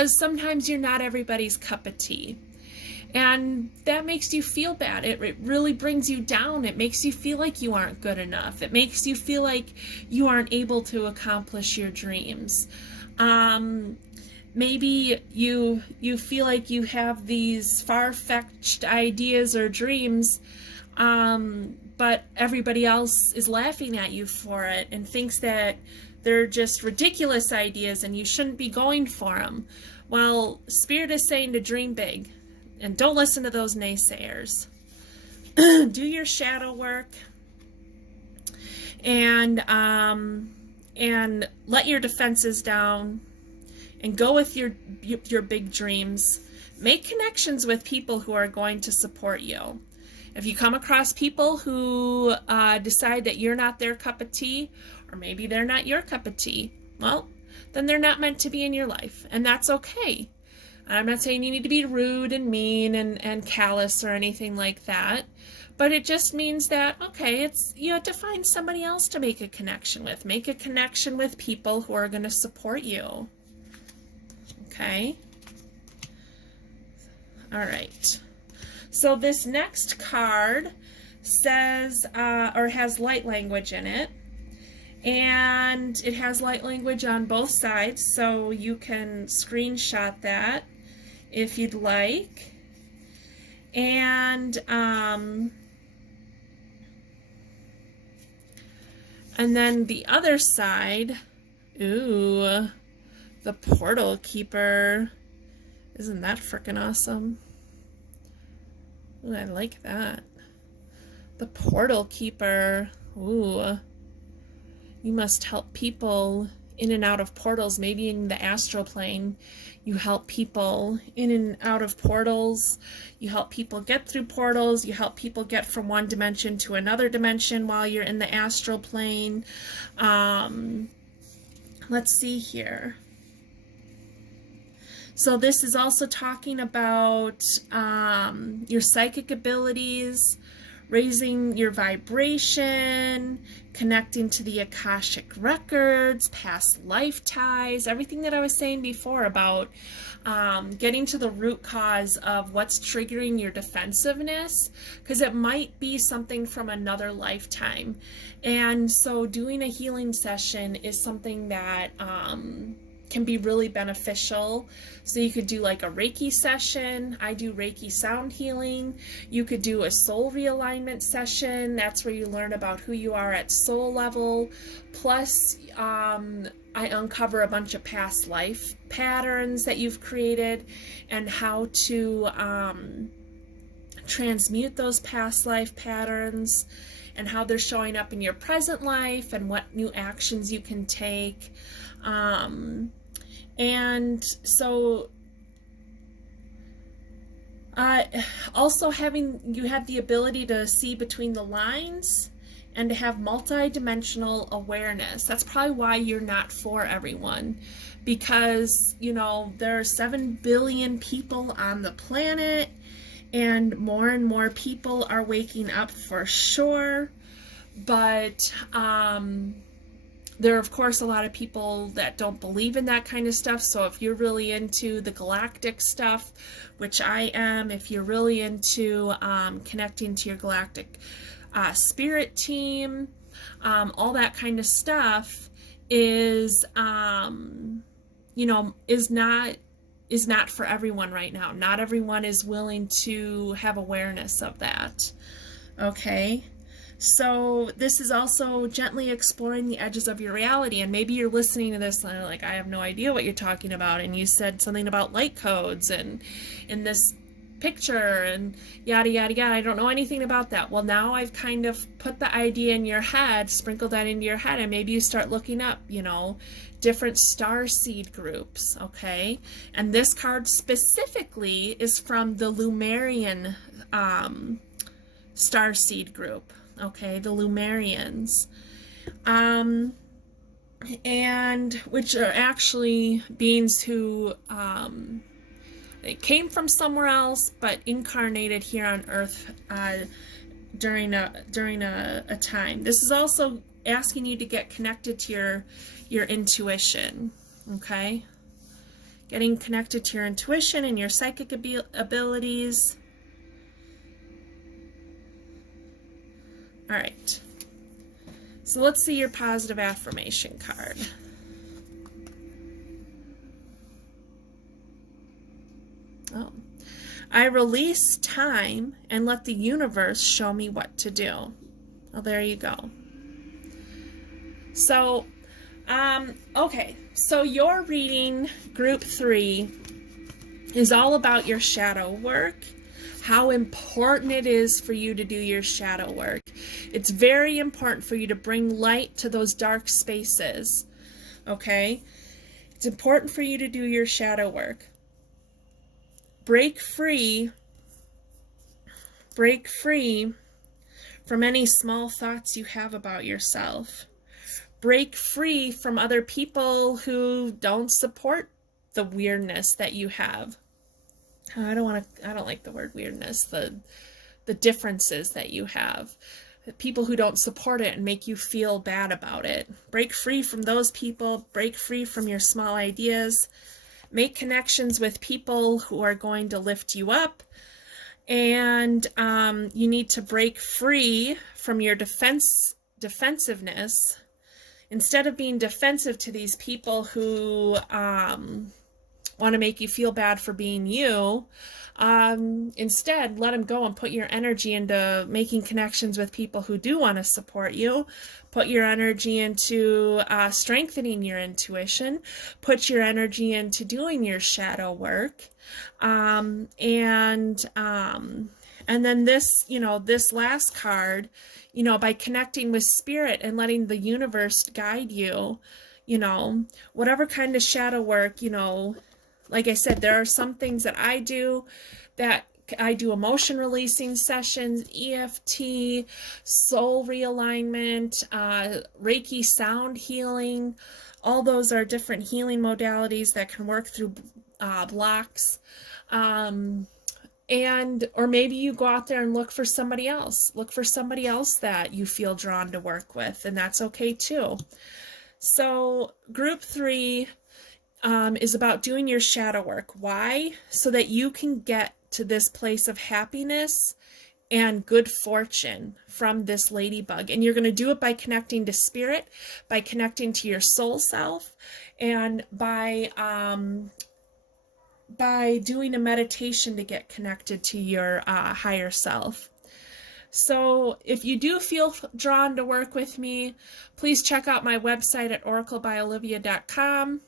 sometimes you're not everybody's cup of tea. And that makes you feel bad. It really brings you down. It makes you feel like you aren't good enough. It makes you feel like you aren't able to accomplish your dreams. Maybe you feel like you have these far-fetched ideas or dreams, but everybody else is laughing at you for it and thinks that they're just ridiculous ideas and you shouldn't be going for them. Well, Spirit is saying to dream big and don't listen to those naysayers. Do your shadow work and let your defenses down and go with your big dreams. Make connections with people who are going to support you. If you come across people who decide that you're not their cup of tea, or maybe they're not your cup of tea, well, then they're not meant to be in your life, and that's okay. I'm not saying you need to be rude and mean and callous or anything like that, but it just means that, okay, you have to find somebody else to make a connection with. Make a connection with people who are going to support you. Okay? All right. So this next card says, or has light language in it, and it has light language on both sides, so you can screenshot that if you'd like. And then the other side, ooh, the Portal Keeper. Isn't that freaking awesome? Ooh, I like that. The Portal Keeper. Ooh. You must help people in and out of portals, maybe in the astral plane. You help people in and out of portals. You help people get through portals. You help people get from one dimension to another dimension while you're in the astral plane. Let's see here. So this is also talking about your psychic abilities, raising your vibration, connecting to the Akashic records, past life ties, everything that I was saying before about getting to the root cause of what's triggering your defensiveness, because it might be something from another lifetime. And so doing a healing session is something that can be really beneficial. So you could do like a Reiki session. I do Reiki sound healing. You could do a soul realignment session. That's where you learn about who you are at soul level. Plus, I uncover a bunch of past life patterns that you've created and how to transmute those past life patterns and how they're showing up in your present life and what new actions you can take. And so also you have the ability to see between the lines and to have multi-dimensional awareness. That's probably why you're not for everyone, because, you know, there are 7 billion people on the planet and more people are waking up for sure. But there are, of course, a lot of people that don't believe in that kind of stuff. So if you're really into the galactic stuff, which I am, if you're really into connecting to your galactic spirit team, all that kind of stuff is, you know, is not for everyone right now. Not everyone is willing to have awareness of that. Okay. So this is also gently exploring the edges of your reality. And maybe you're listening to this and you're like, I have no idea what you're talking about. And you said something about light codes and in this picture and yada, yada, yada. I don't know anything about that. Well, now I've kind of put the idea in your head, sprinkled that into your head, and maybe you start looking up, you know, different Starseed groups, okay? And this card specifically is from the Lemurian Starseed group. Okay, the Lemurians, and which are actually beings who they came from somewhere else but incarnated here on Earth during a time. This is also asking you to get connected to your intuition. Okay, getting connected to your intuition and your psychic abilities. All right, so let's see your positive affirmation card. Oh, I release time and let the universe show me what to do. Oh, there you go. So, okay, so your reading, group 3, is all about your shadow work. How important it is for you to do your shadow work. It's very important for you to bring light to those dark spaces, okay? It's important for you to do your shadow work. Break free from any small thoughts you have about yourself. Break free from other people who don't support the weirdness that you have. I don't like the word weirdness, the differences that you have. People who don't support it and make you feel bad about it. Break free from those people, break free from your small ideas, make connections with people who are going to lift you up, and you need to break free from your defensiveness. Instead of being defensive to these people who want to make you feel bad for being you. Instead, let them go and put your energy into making connections with people who do want to support you. Put your energy into strengthening your intuition. Put your energy into doing your shadow work. And then this, this last card, by connecting with spirit and letting the universe guide you, whatever kind of shadow work, like I said, there are some things that I do emotion releasing sessions, EFT, soul realignment, Reiki sound healing. All those are different healing modalities that can work through blocks. Or maybe you go out there and look for somebody else that you feel drawn to work with, and that's okay too. So group 3 is about doing your shadow work. Why? So that you can get to this place of happiness and good fortune from this ladybug. And you're going to do it by connecting to spirit, by connecting to your soul self, and by doing a meditation to get connected to your higher self. So if you do feel drawn to work with me, please check out my website at oraclebyolivia.com.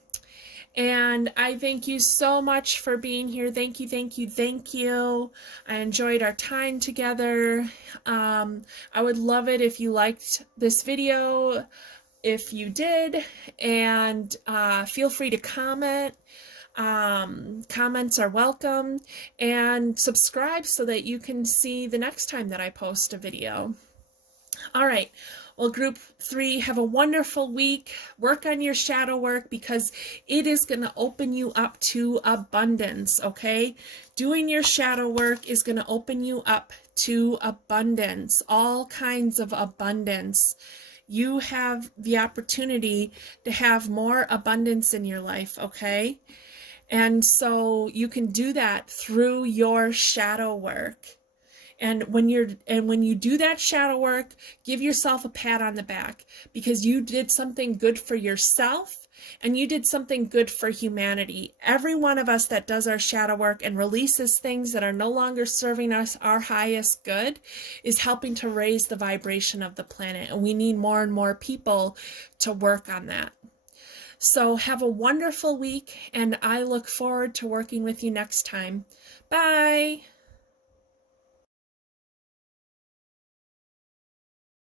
And I thank you so much for being here. Thank you, thank you, thank you. I enjoyed our time together. I would love it if you liked this video, if you did, and feel free to comment. Comments are welcome, and subscribe so that you can see the next time that I post a video. All right. Well, group 3, have a wonderful week. Work on your shadow work because it is going to open you up to abundance, okay? Doing your shadow work is going to open you up to abundance, all kinds of abundance. You have the opportunity to have more abundance in your life, okay? And so you can do that through your shadow work. And when you do that shadow work, give yourself a pat on the back because you did something good for yourself and you did something good for humanity. Every one of us that does our shadow work and releases things that are no longer serving us our highest good is helping to raise the vibration of the planet. And we need more and more people to work on that. So have a wonderful week, and I look forward to working with you next time. Bye.